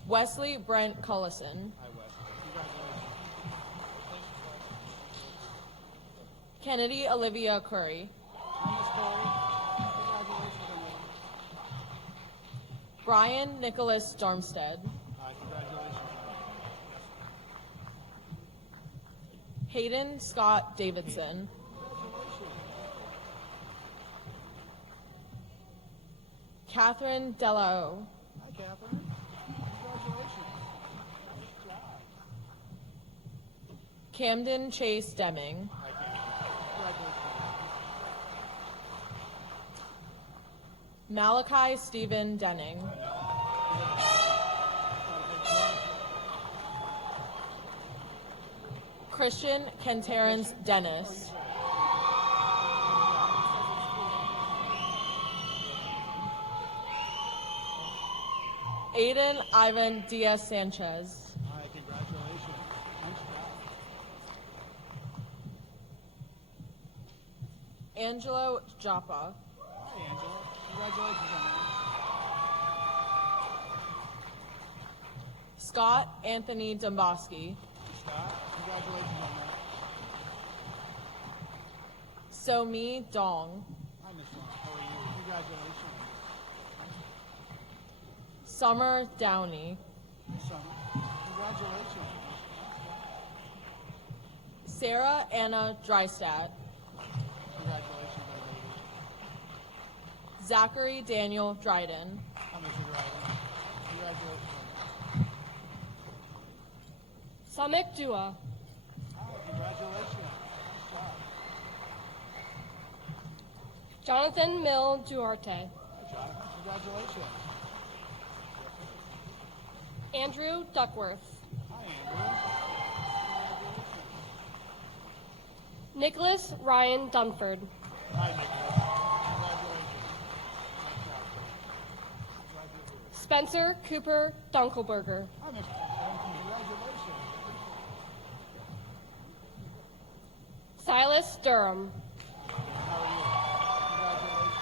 Wesley Brent Cullison. hi, Wesley. Congratulations. Kennedy Olivia Curry. Hi, Miss Corey. Congratulations on that. Brian Nicholas Darmstead. Hi, congratulations. Hayden Scott Davidson. Catherine Delao. Hi, Catherine. Congratulations. Nice job. Camden Chase Deming. Hi, Catherine. Congratulations. Malachi Stephen Denning. Christian Kenterence Dennis. Aiden Ivan Diaz Sanchez. Hi, congratulations. Nice job. Angelo Joppa. Hi, Angela. Congratulations on that. Scott Anthony Domboski. Scott, congratulations on that. Somi Dong. Hi, Miss Long. How are you? Congratulations. Summer Downey. Summer. Congratulations. Sarah Anna Drystat. Congratulations, young lady. Zachary Daniel Dryden. Hi, Mr. Dryden. Congratulations. Samik Dua. Hi, congratulations. Good job. Jonathan Mill Duarte. Hi, Jonathan. Congratulations. Andrew Duckworth. Hi, Andrew. Congratulations. Nicholas Ryan Dunford. Hi, Nicholas. Congratulations. Nice job. Congratulations. Spencer Cooper Dunkelberger. Hi, Mr. Congratulations. Silas Durham. How are you? Congratulations.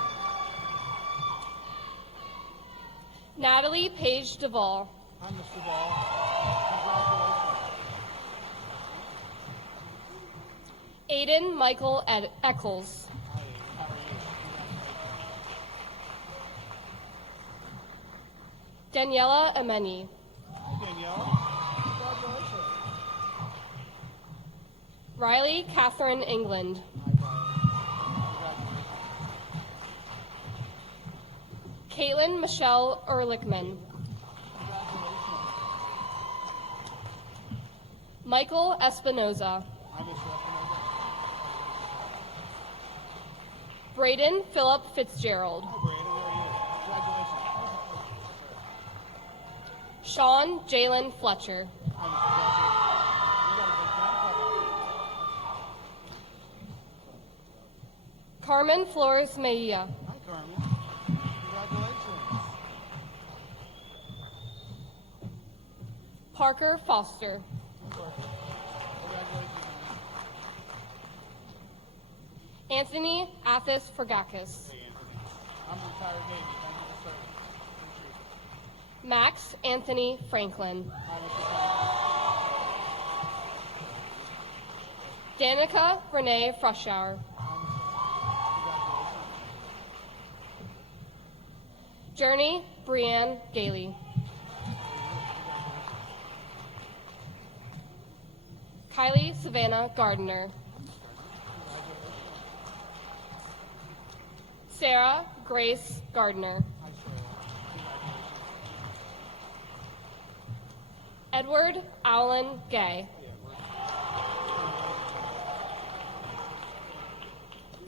Natalie Page Duvall. Hi, Mr. Ball. Congratulations. Aiden Michael Eccles. Hi, how are you? Congratulations. Daniela Ameni. Hi, Danielle. Congratulations. Riley Catherine England. Hi, Brian. Congratulations. Caitlin Michelle Ehrlichman. Congratulations. Michael Espinoza. Hi, Mr. Espinoza. Braden Philip Fitzgerald. Hi, Brandon. How are you? Congratulations. Sean Jalen Fletcher. Hi, Mr. Fletcher. You got a big fan club. Carmen Flores Mejia. Hi, Carmen. Congratulations. Parker Foster. Hi, Parker. Congratulations. Anthony Athis Fergakis. Hey, Anthony. I'm retired Navy. Thank you for serving. Appreciate it. Max Anthony Franklin. Hi, Mr. Danica Renee Frushauer. Congratulations. Journey Brianne Gailey. Kylie Savannah Gardner. Sarah Grace Gardner. Hi, Sarah. Congratulations. Edward Allen Gay.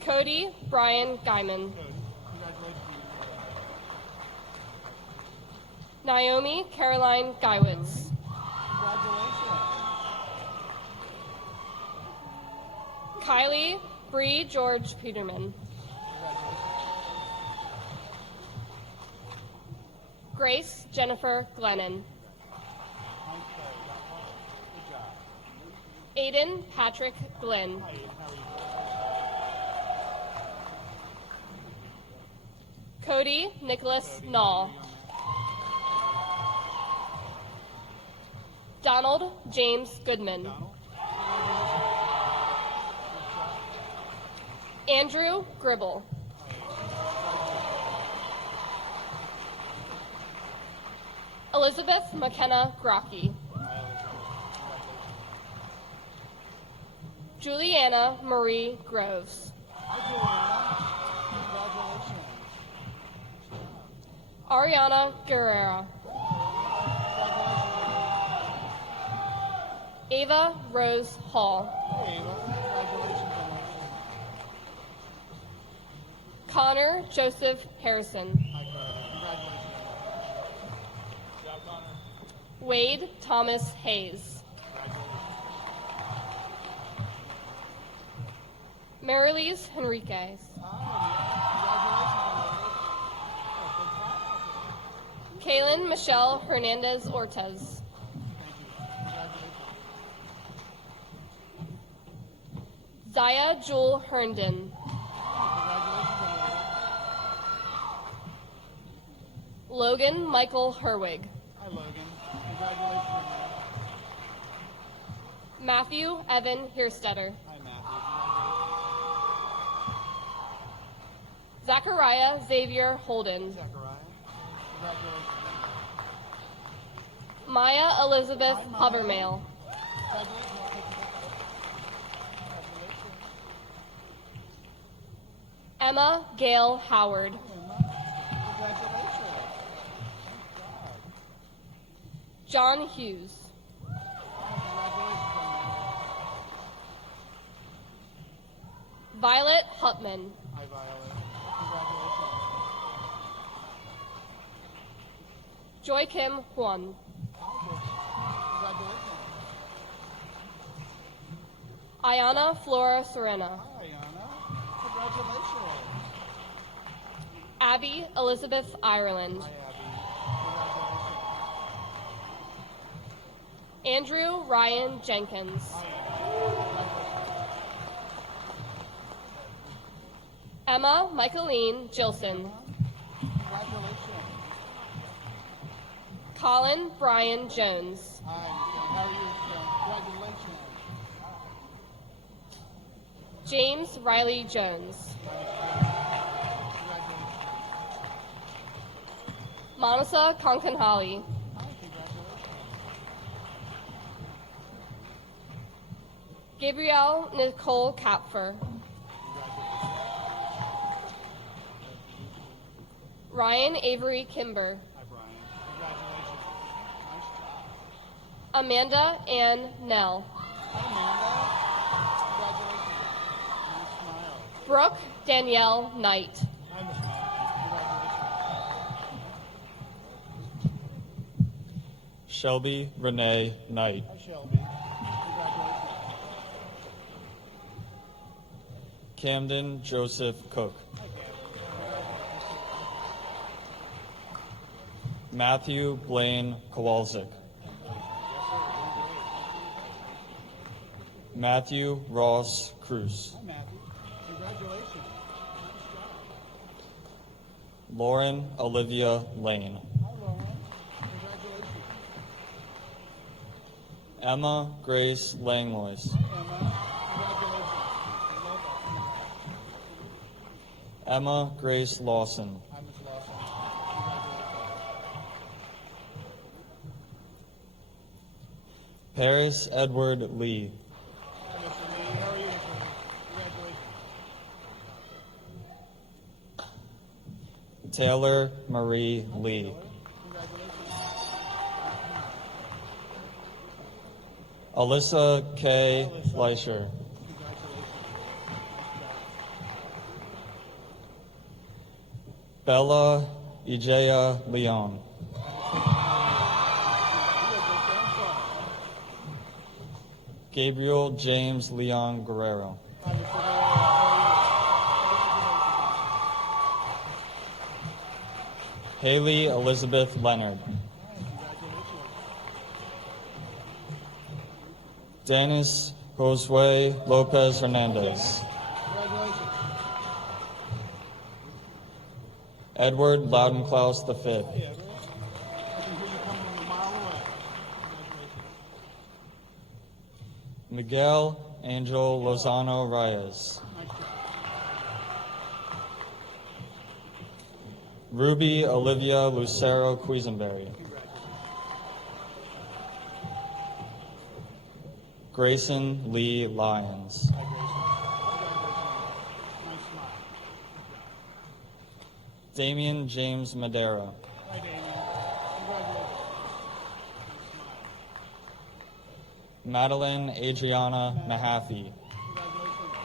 Cody Brian Guyman. Good. Congratulations. Naomi Caroline Geiwitz. Congratulations. Kylie Bree George Peterman. Grace Jennifer Glennon. Nice play. Good job. Aiden Patrick Glenn. Hi, Aiden. How are you? Cody Nicholas Nall. Donald James Goodman. Donald. Andrew Gribble. Elizabeth McKenna Grocky. Juliana Marie Groves. Hi, Juliana. Congratulations. Ariana Guerrera. Ava Rose Hall. Hey, Ava. Congratulations on winning. Connor Joseph Harrison. Hi, Connor. Congratulations. Good job, Connor. Wade Thomas Hayes. Marilise Henriquez. Kaylin Michelle Hernandez Ortez. Zaya Jewel Herndon. Logan Michael Herwig. Hi, Logan. Congratulations. Matthew Evan Hirstetter. Hi, Matthew. Congratulations. Zachariah Xavier Holden. Zachariah. Congratulations. Maya Elizabeth Hovermail. Emma Gail Howard. John Hughes. Violet Hutman. Hi, Violet. Congratulations. Joy Kim Hwan. Congratulations. Ayana Flora Serena. Hi, Anna. Congratulations. Abby Elizabeth Ireland. Hi, Abby. Congratulations. Andrew Ryan Jenkins. Emma Michaeline Gilson. Congratulations. Colin Brian Jones. Hi, how are you? Congratulations. James Riley Jones. Manasa Konkanhali. Hi, congratulations. Gabrielle Nicole Kapfer. Ryan Avery Kimber. Hi, Brian. Congratulations. Nice job. Amanda Ann Nell. Hi, Amanda. Congratulations. Nice smile. Brooke Danielle Knight. Hi, Miss Knight. Congratulations. Shelby Renee Knight. Hi, Shelby. Congratulations. Camden Joseph Cook. Matthew Blaine Kowalczyk. Matthew Ross Cruz. Hi, Matthew. Congratulations. Nice job. Lauren Olivia Lane. Hi, Lauren. Congratulations. Emma Grace Langlois. Hi, Emma. Congratulations. Emma Grace Lawson. Hi, Miss Lawson. Congratulations. Paris Edward Lee. Hi, Mr. Lee. How are you, Mr. Lee? Congratulations. Taylor Marie Lee. Congratulations. Alyssa K. Fleischer. Bella Ijaya Leon. Gabriel James Leon Guerrero. Hi, Mr. Guerrero. How Haley Elizabeth Leonard. are you? Congratulations. Dennis Josue Lopez Hernandez. Congratulations. Edward Loudenklaus V. Hey, Edward. I can hear you coming from a mile away. Congratulations. Miguel Angel Lozano Reyes. Nice job. Ruby Olivia Lucero Quisenberry. Grayson Lee Lyons. Hi, Grayson. Congratulations. Nice smile. Damian James Madera. Hi, Damien. Congratulations. Madeline Adriana Mahaffey. Congratulations.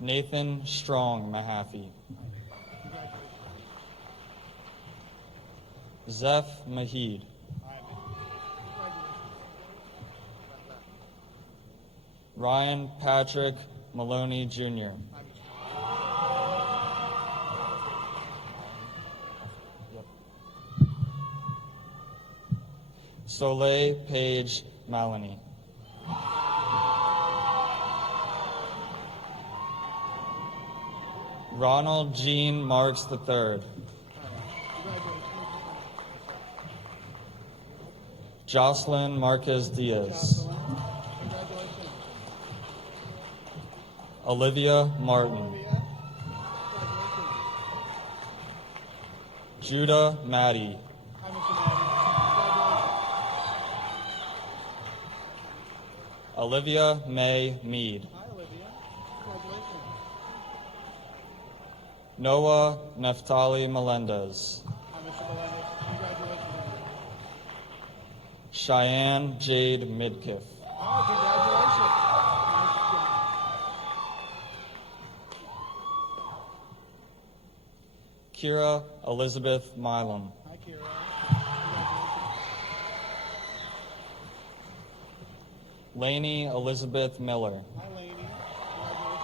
Nathan Strong Mahaffey. Zeph Mahid. Hi, man. Congratulations. Ryan Patrick Maloney Jr. Hi, Mr. Soleil Paige Maloney. Ronald Jean Marks III. Congratulations. Jocelyn Marquez Diaz. Jocelyn. Congratulations. Olivia Martin. Olivia. Congratulations. Judah Maddie. Hi, Mr. Maddie. Congratulations. Olivia May Mead. Hi, Olivia. Congratulations. Noah Neftali Melendez. Hi, Mr. Melendez. Congratulations. Cheyenne Jade Midkiff. Oh, congratulations. Kira Elizabeth Milam. Hi, Kira. Congratulations. Lainey Elizabeth Miller. Hi, Lainey. Congratulations.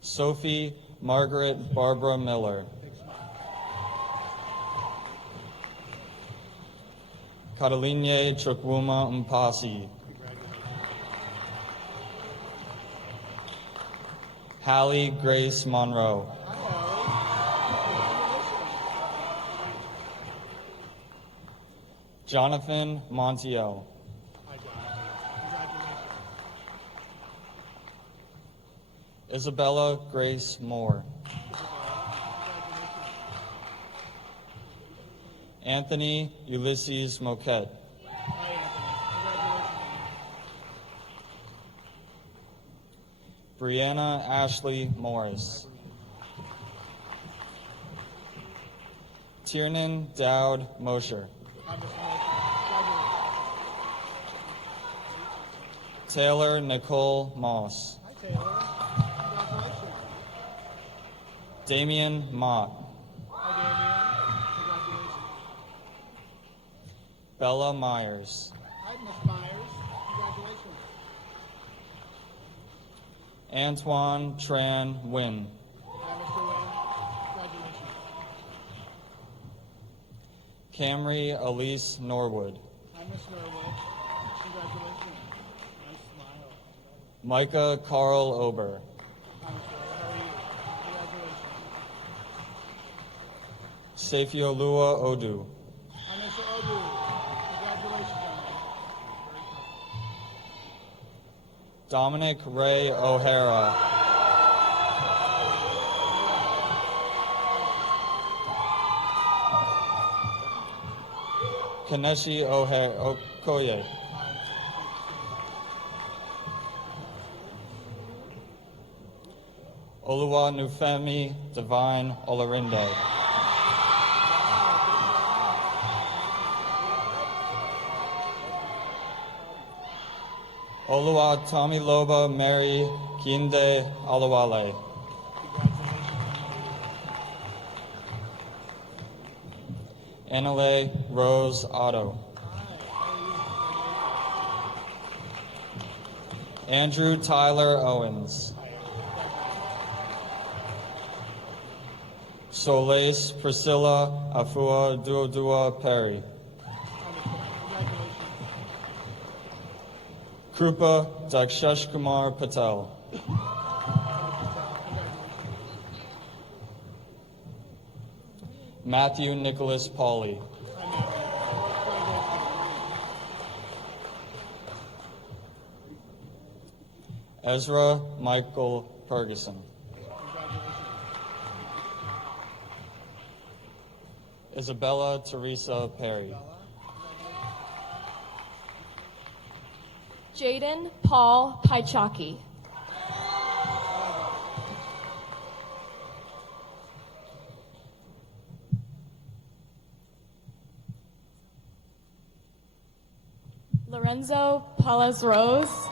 Sophie Margaret Barbara Miller. Big smile. Cataline Chukwuma Mpasi. Hallie Grace Monroe. Hi, Allie. Jonathan Montiel. Hi, Jonathan. Congratulations. Isabella Grace Moore. Anthony Ulysses Moquette. Hi, Anthony. Congratulations. Brianna Ashley Morris. Tiernan Dowd Mosher. Hi, Mr. Mosher. Congratulations. Taylor Nicole Moss. Hi, Taylor. Congratulations. Damian Mott. Hi, Damian. Congratulations. Bella Myers. Hi, Miss Myers. Congratulations. Antoine Tran Wynn. Hi, Mr. Wayne. Congratulations. Camry Elise Norwood. Hi, Miss Norwood. Congratulations. Nice smile. Micah Carl Ober. Hi, Miss Norwood. How are you? Congratulations. Seifiolua Odu. Hi, Mr. Odu. Congratulations, young man. Dominic Ray O'Hara. Kaneshi Okoye. Oluwanufemi Divine Olarinde. Oluwa Tomiloba Mary Kinde Alawale. Anale Rose Otto. Andrew Tyler Owens. Solace Priscilla Afua Duodua Perry. Krupa Dakshesh Kumar Patel. Matthew Nicholas Pauley. Ezra Michael Ferguson. Isabella Teresa Perry. Jaden Paul Paichaki. Lorenzo Palas Rose.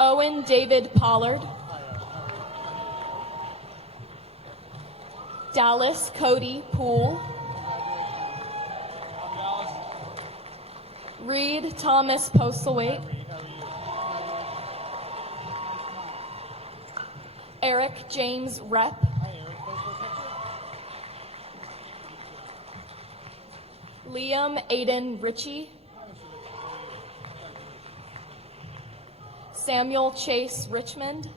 Owen David Pollard. Dallas Cody Poole. Reed Thomas Postlewaite. Eric James Rep. Liam Aiden Ritchie. Samuel Chase Richmond.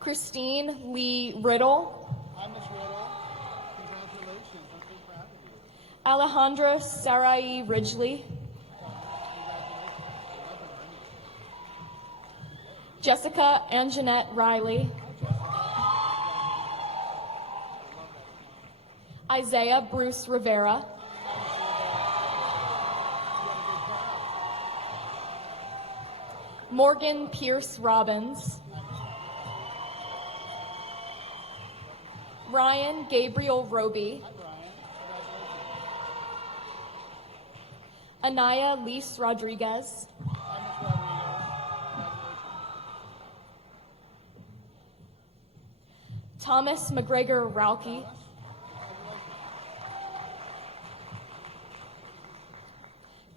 Christine Lee Riddle. Hi, Miss Riddle. Congratulations. I'm so proud of you. Alejandra Sarai Ridgely. Jessica Anjanette Riley. Isaiah Bruce Rivera. Morgan Pierce Robbins. Ryan Gabriel Roby. Anaya Lise Rodriguez. Thomas McGregor Rauke.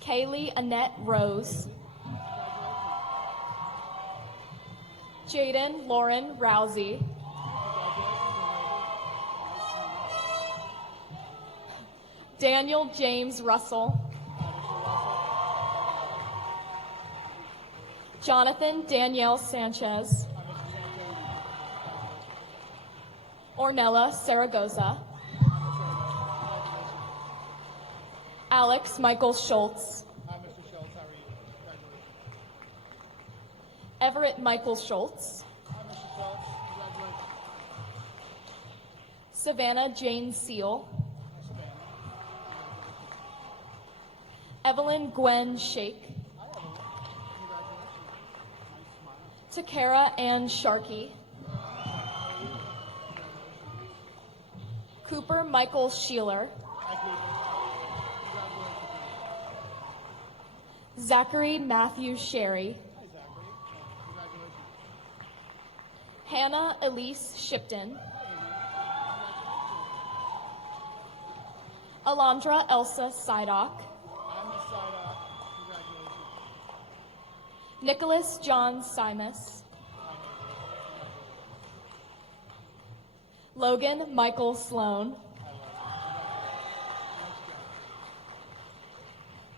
Kaylee Annette Rose. Jaden Lauren Rousey. Daniel James Russell. Jonathan Danielle Sanchez. Ornella Saragosa. Alex Michael Schultz. Hi, Mr. Schultz. How are you? Congratulations. Everett Michael Schultz. Hi, Mr. Schultz. Congratulations. Savannah Jane Seal. Hi, Savannah. Evelyn Gwen Shake. Hi, Evelyn. Congratulations. Nice smile. Takara Ann Sharkey. Cooper Michael Sheeler. Hi, Cooper. Congratulations. Zachary Matthew Sherry. Hi, Zachary. Congratulations. Hannah Elise Shipton. Alondra Elsa Sidock. I'm the side up. Congratulations. Nicholas John Simus. Logan Michael Sloan.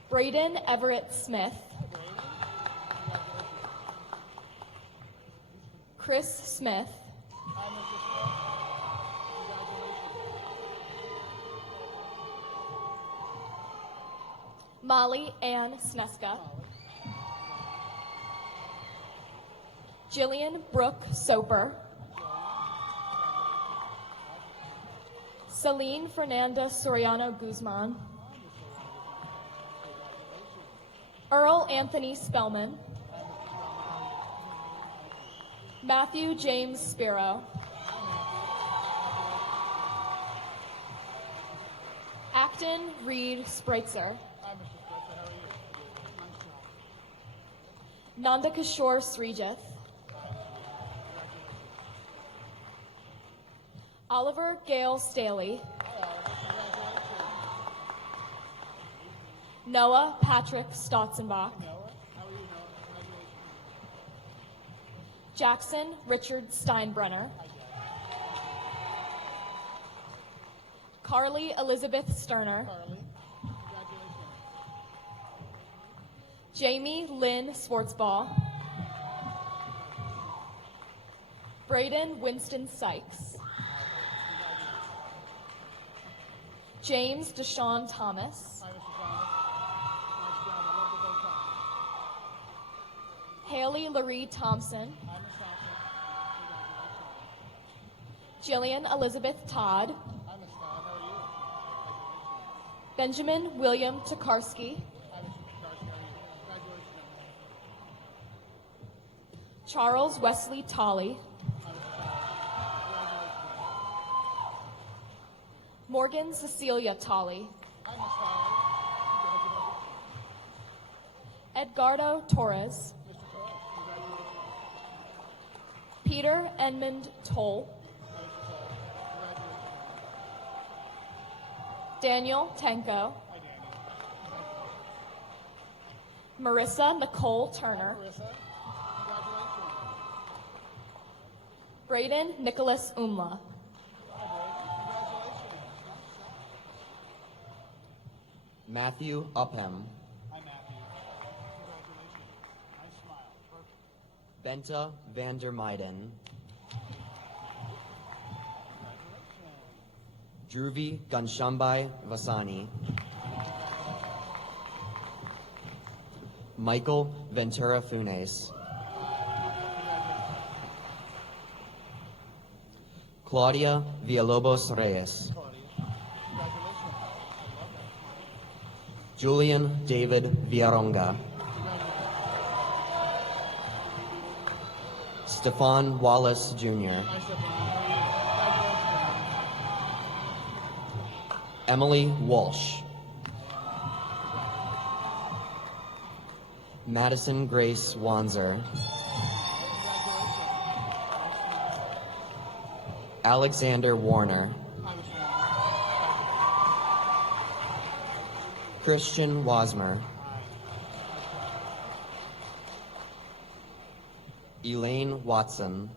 Braden Everett Smith. Chris Smith. Hi, Mr. Smith. Congratulations. Molly Ann Sneska. Jillian Brooke Soper. Celine Fernanda Soriano Guzman. Earl Anthony Spellman. Matthew James Spiro. Acton Reed Spreitzer. Hi, Mr. Spritzer. How are you? Nice job. Nanda Kishore Srijith. Oliver Gale Staley. Noah Patrick Stotzenbach. Noah, how are you, Noah? Congratulations. Jackson Richard Steinbrenner. Carly Elizabeth Sterner. Carly, congratulations. Jamie Lynn Swartzball. Braden Winston Sykes. James Deshaun Thomas. Hi, Mr. Thomas. Nice job. I love the bow tie. Haley Laree Thompson. Hi, Miss Thompson. Congratulations. Jillian Elizabeth Todd. Hi, Miss Todd. How are you? Congratulations. Benjamin William Tokarski. Hi, Mr. Tokarski. How are you? Congratulations, young man. Charles Wesley Tolley. Hi, Mr. Todd. Congratulations. Morgan Cecilia Tolley. Hi, Miss Tolley. Congratulations. Edgardo Torres. Mr. Torres. Congratulations. Peter Edmund Toll. Hi, Mr. Toll. Congratulations. Daniel Tenko. Hi, Daniel. Marissa Nicole Turner. Marissa. Congratulations. Braden Nicholas Umla. Hi, Braden. Congratulations. Matthew Upham. Hi, Matthew. Congratulations. Nice smile. Perfect. Benta Vandermeiden. Dhruvi Ganshambai Vasani. Michael Ventura Funes. Claudia Villalobos Reyes. Julian David Villaronga. Stefan Wallace Jr. Emily Walsh. Madison Grace Wanzer. Alexander Warner. Christian Wasmer. Elaine Watson.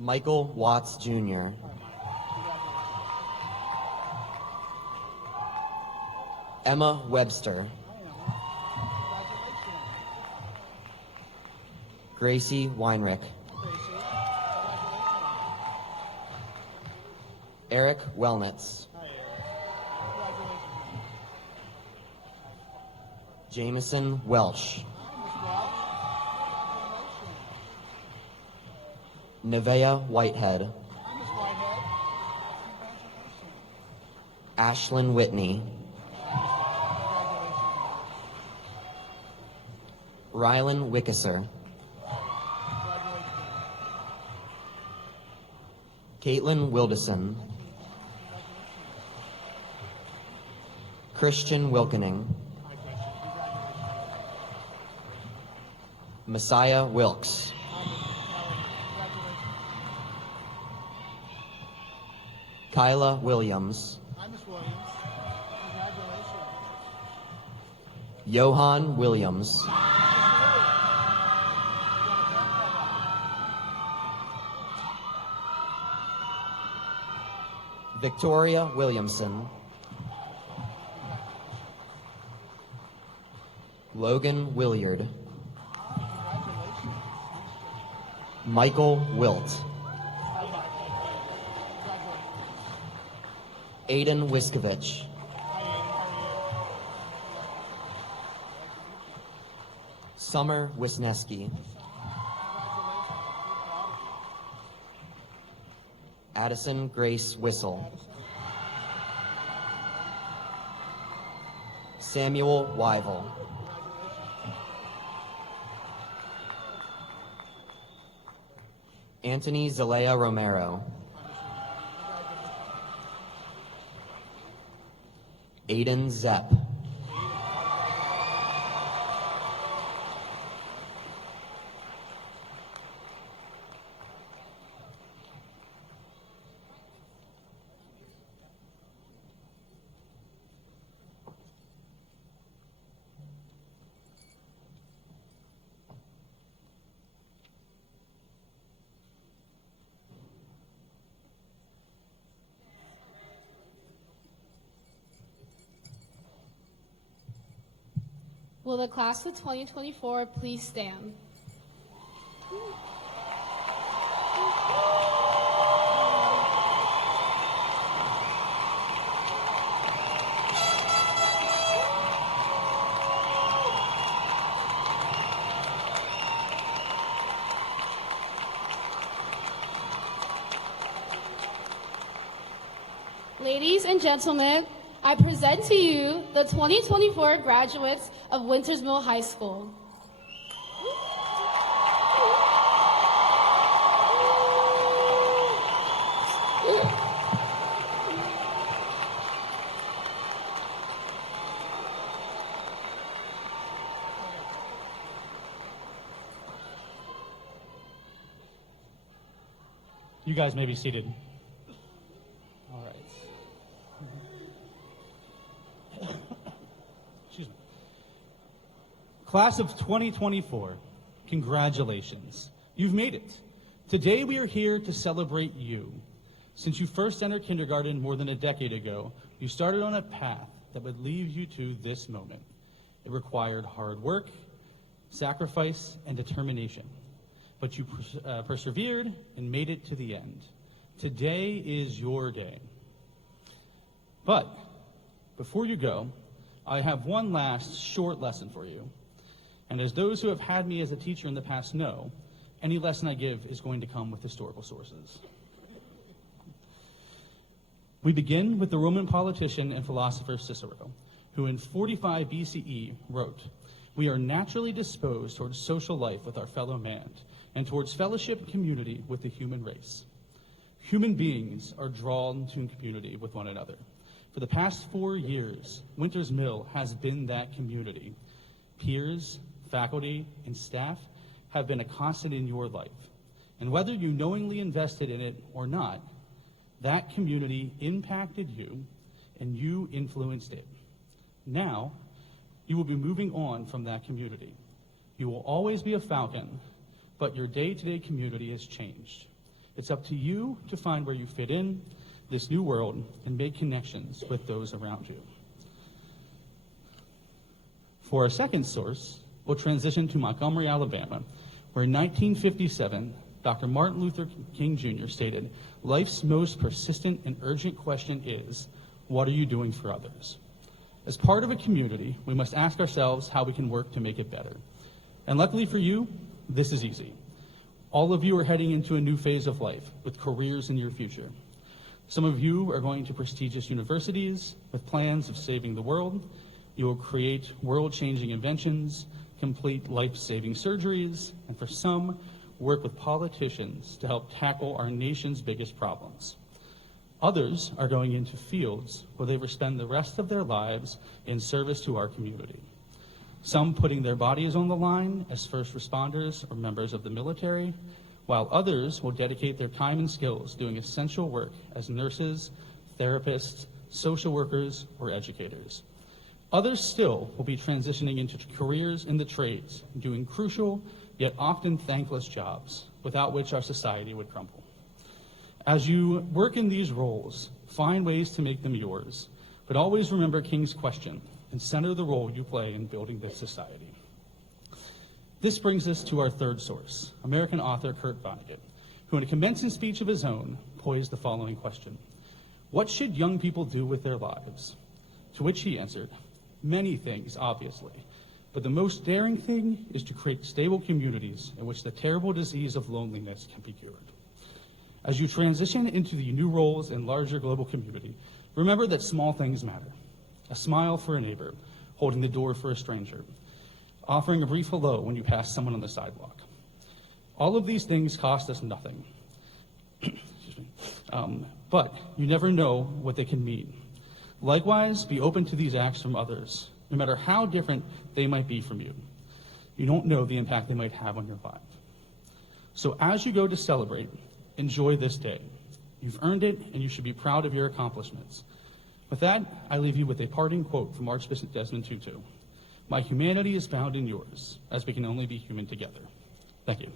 Michael Watts Jr. Emma Webster. Gracie Weinrich. Eric Wellnitz. Jameson Welsh. Nevea Whitehead. Ashlyn Whitney. Rylan Wickeser. Caitlin Wilderson. Christian Wilkening. Messiah Wilkes. Kyla Williams. Johan Williams. Victoria Williamson. Logan Williard. Michael Wilt. Aiden Wiskovich. Summer Wisniewski. Addison Grace Whistle. Samuel Wyville. Anthony Zelaya Romero. Aiden Zepp. Will the class of 2024 please stand? Ladies and gentlemen, I present to you the 2024 graduates of Winters Mill High School. You guys may be seated. All right. Excuse me. Class of 2024, congratulations. You've made it. Today we are here to celebrate you. Since you first entered kindergarten more than a decade ago, you started on a path that would lead you to this moment. It required hard work, sacrifice, and determination. But you persevered and made it to the end. Today is your day. But before you go, I have one last short lesson for you. And as those who have had me as a teacher in the past know, Any lesson I give is going to come with historical sources. We begin with the Roman politician and philosopher Cicero, who in 45 BCE wrote, "We are naturally disposed towards social life with our fellow man, and towards fellowship and community with the human race. Human beings are drawn to community with one another. For the past 4 years, Winters Mill has been that community. Peers, faculty, and staff have been a constant in your life. And whether you knowingly invested in it or not, that community impacted you and you influenced it. Now, you will be moving on from that community. You will always be a Falcon, but your day-to-day community has changed. It's up to you to find where you fit in this new world and make connections with those around you." For our second source, we'll transition to Montgomery, Alabama, where in 1957, Dr. Martin Luther King Jr. stated, "Life's most persistent and urgent question is, what are you doing for others?" As part of a community, we must ask ourselves how we can work to make it better. And luckily for you, this is easy. All of you are heading into a new phase of life with careers in your future. Some of you are going to prestigious universities with plans of saving the world. You will create world-changing inventions, complete life-saving surgeries, and for some, work with politicians to help tackle our nation's biggest problems. Others are going into fields where they will spend the rest of their lives in service to our community. Some putting their bodies on the line as first responders or members of the military, while others will dedicate their time and skills doing essential work as nurses, therapists, social workers, or educators. Others still will be transitioning into careers in the trades, doing crucial yet often thankless jobs, without which our society would crumble. As you work in these roles, find ways to make them yours, but always remember King's question and center the role you play in building this society. This brings us to our third source, American author Kurt Vonnegut, who in a commencement speech of his own posed the following question: "What should young people do with their lives?" To which he answered, "Many things, obviously, but the most daring thing is to create stable communities in which the terrible disease of loneliness can be cured." As you transition into the new roles in larger global community, remember that small things matter. A smile for a neighbor, holding the door for a stranger, offering a brief hello when you pass someone on the sidewalk. All of these things cost us nothing, but you never know what they can mean. Likewise, be open to these acts from others, no matter how different they might be from you. You don't know the impact they might have on your life. So as you go to celebrate, enjoy this day. You've earned it, and you should be proud of your accomplishments. With that, I leave you with a parting quote from Archbishop Desmond Tutu: "My humanity is found in yours, as we can only be human together." Thank you.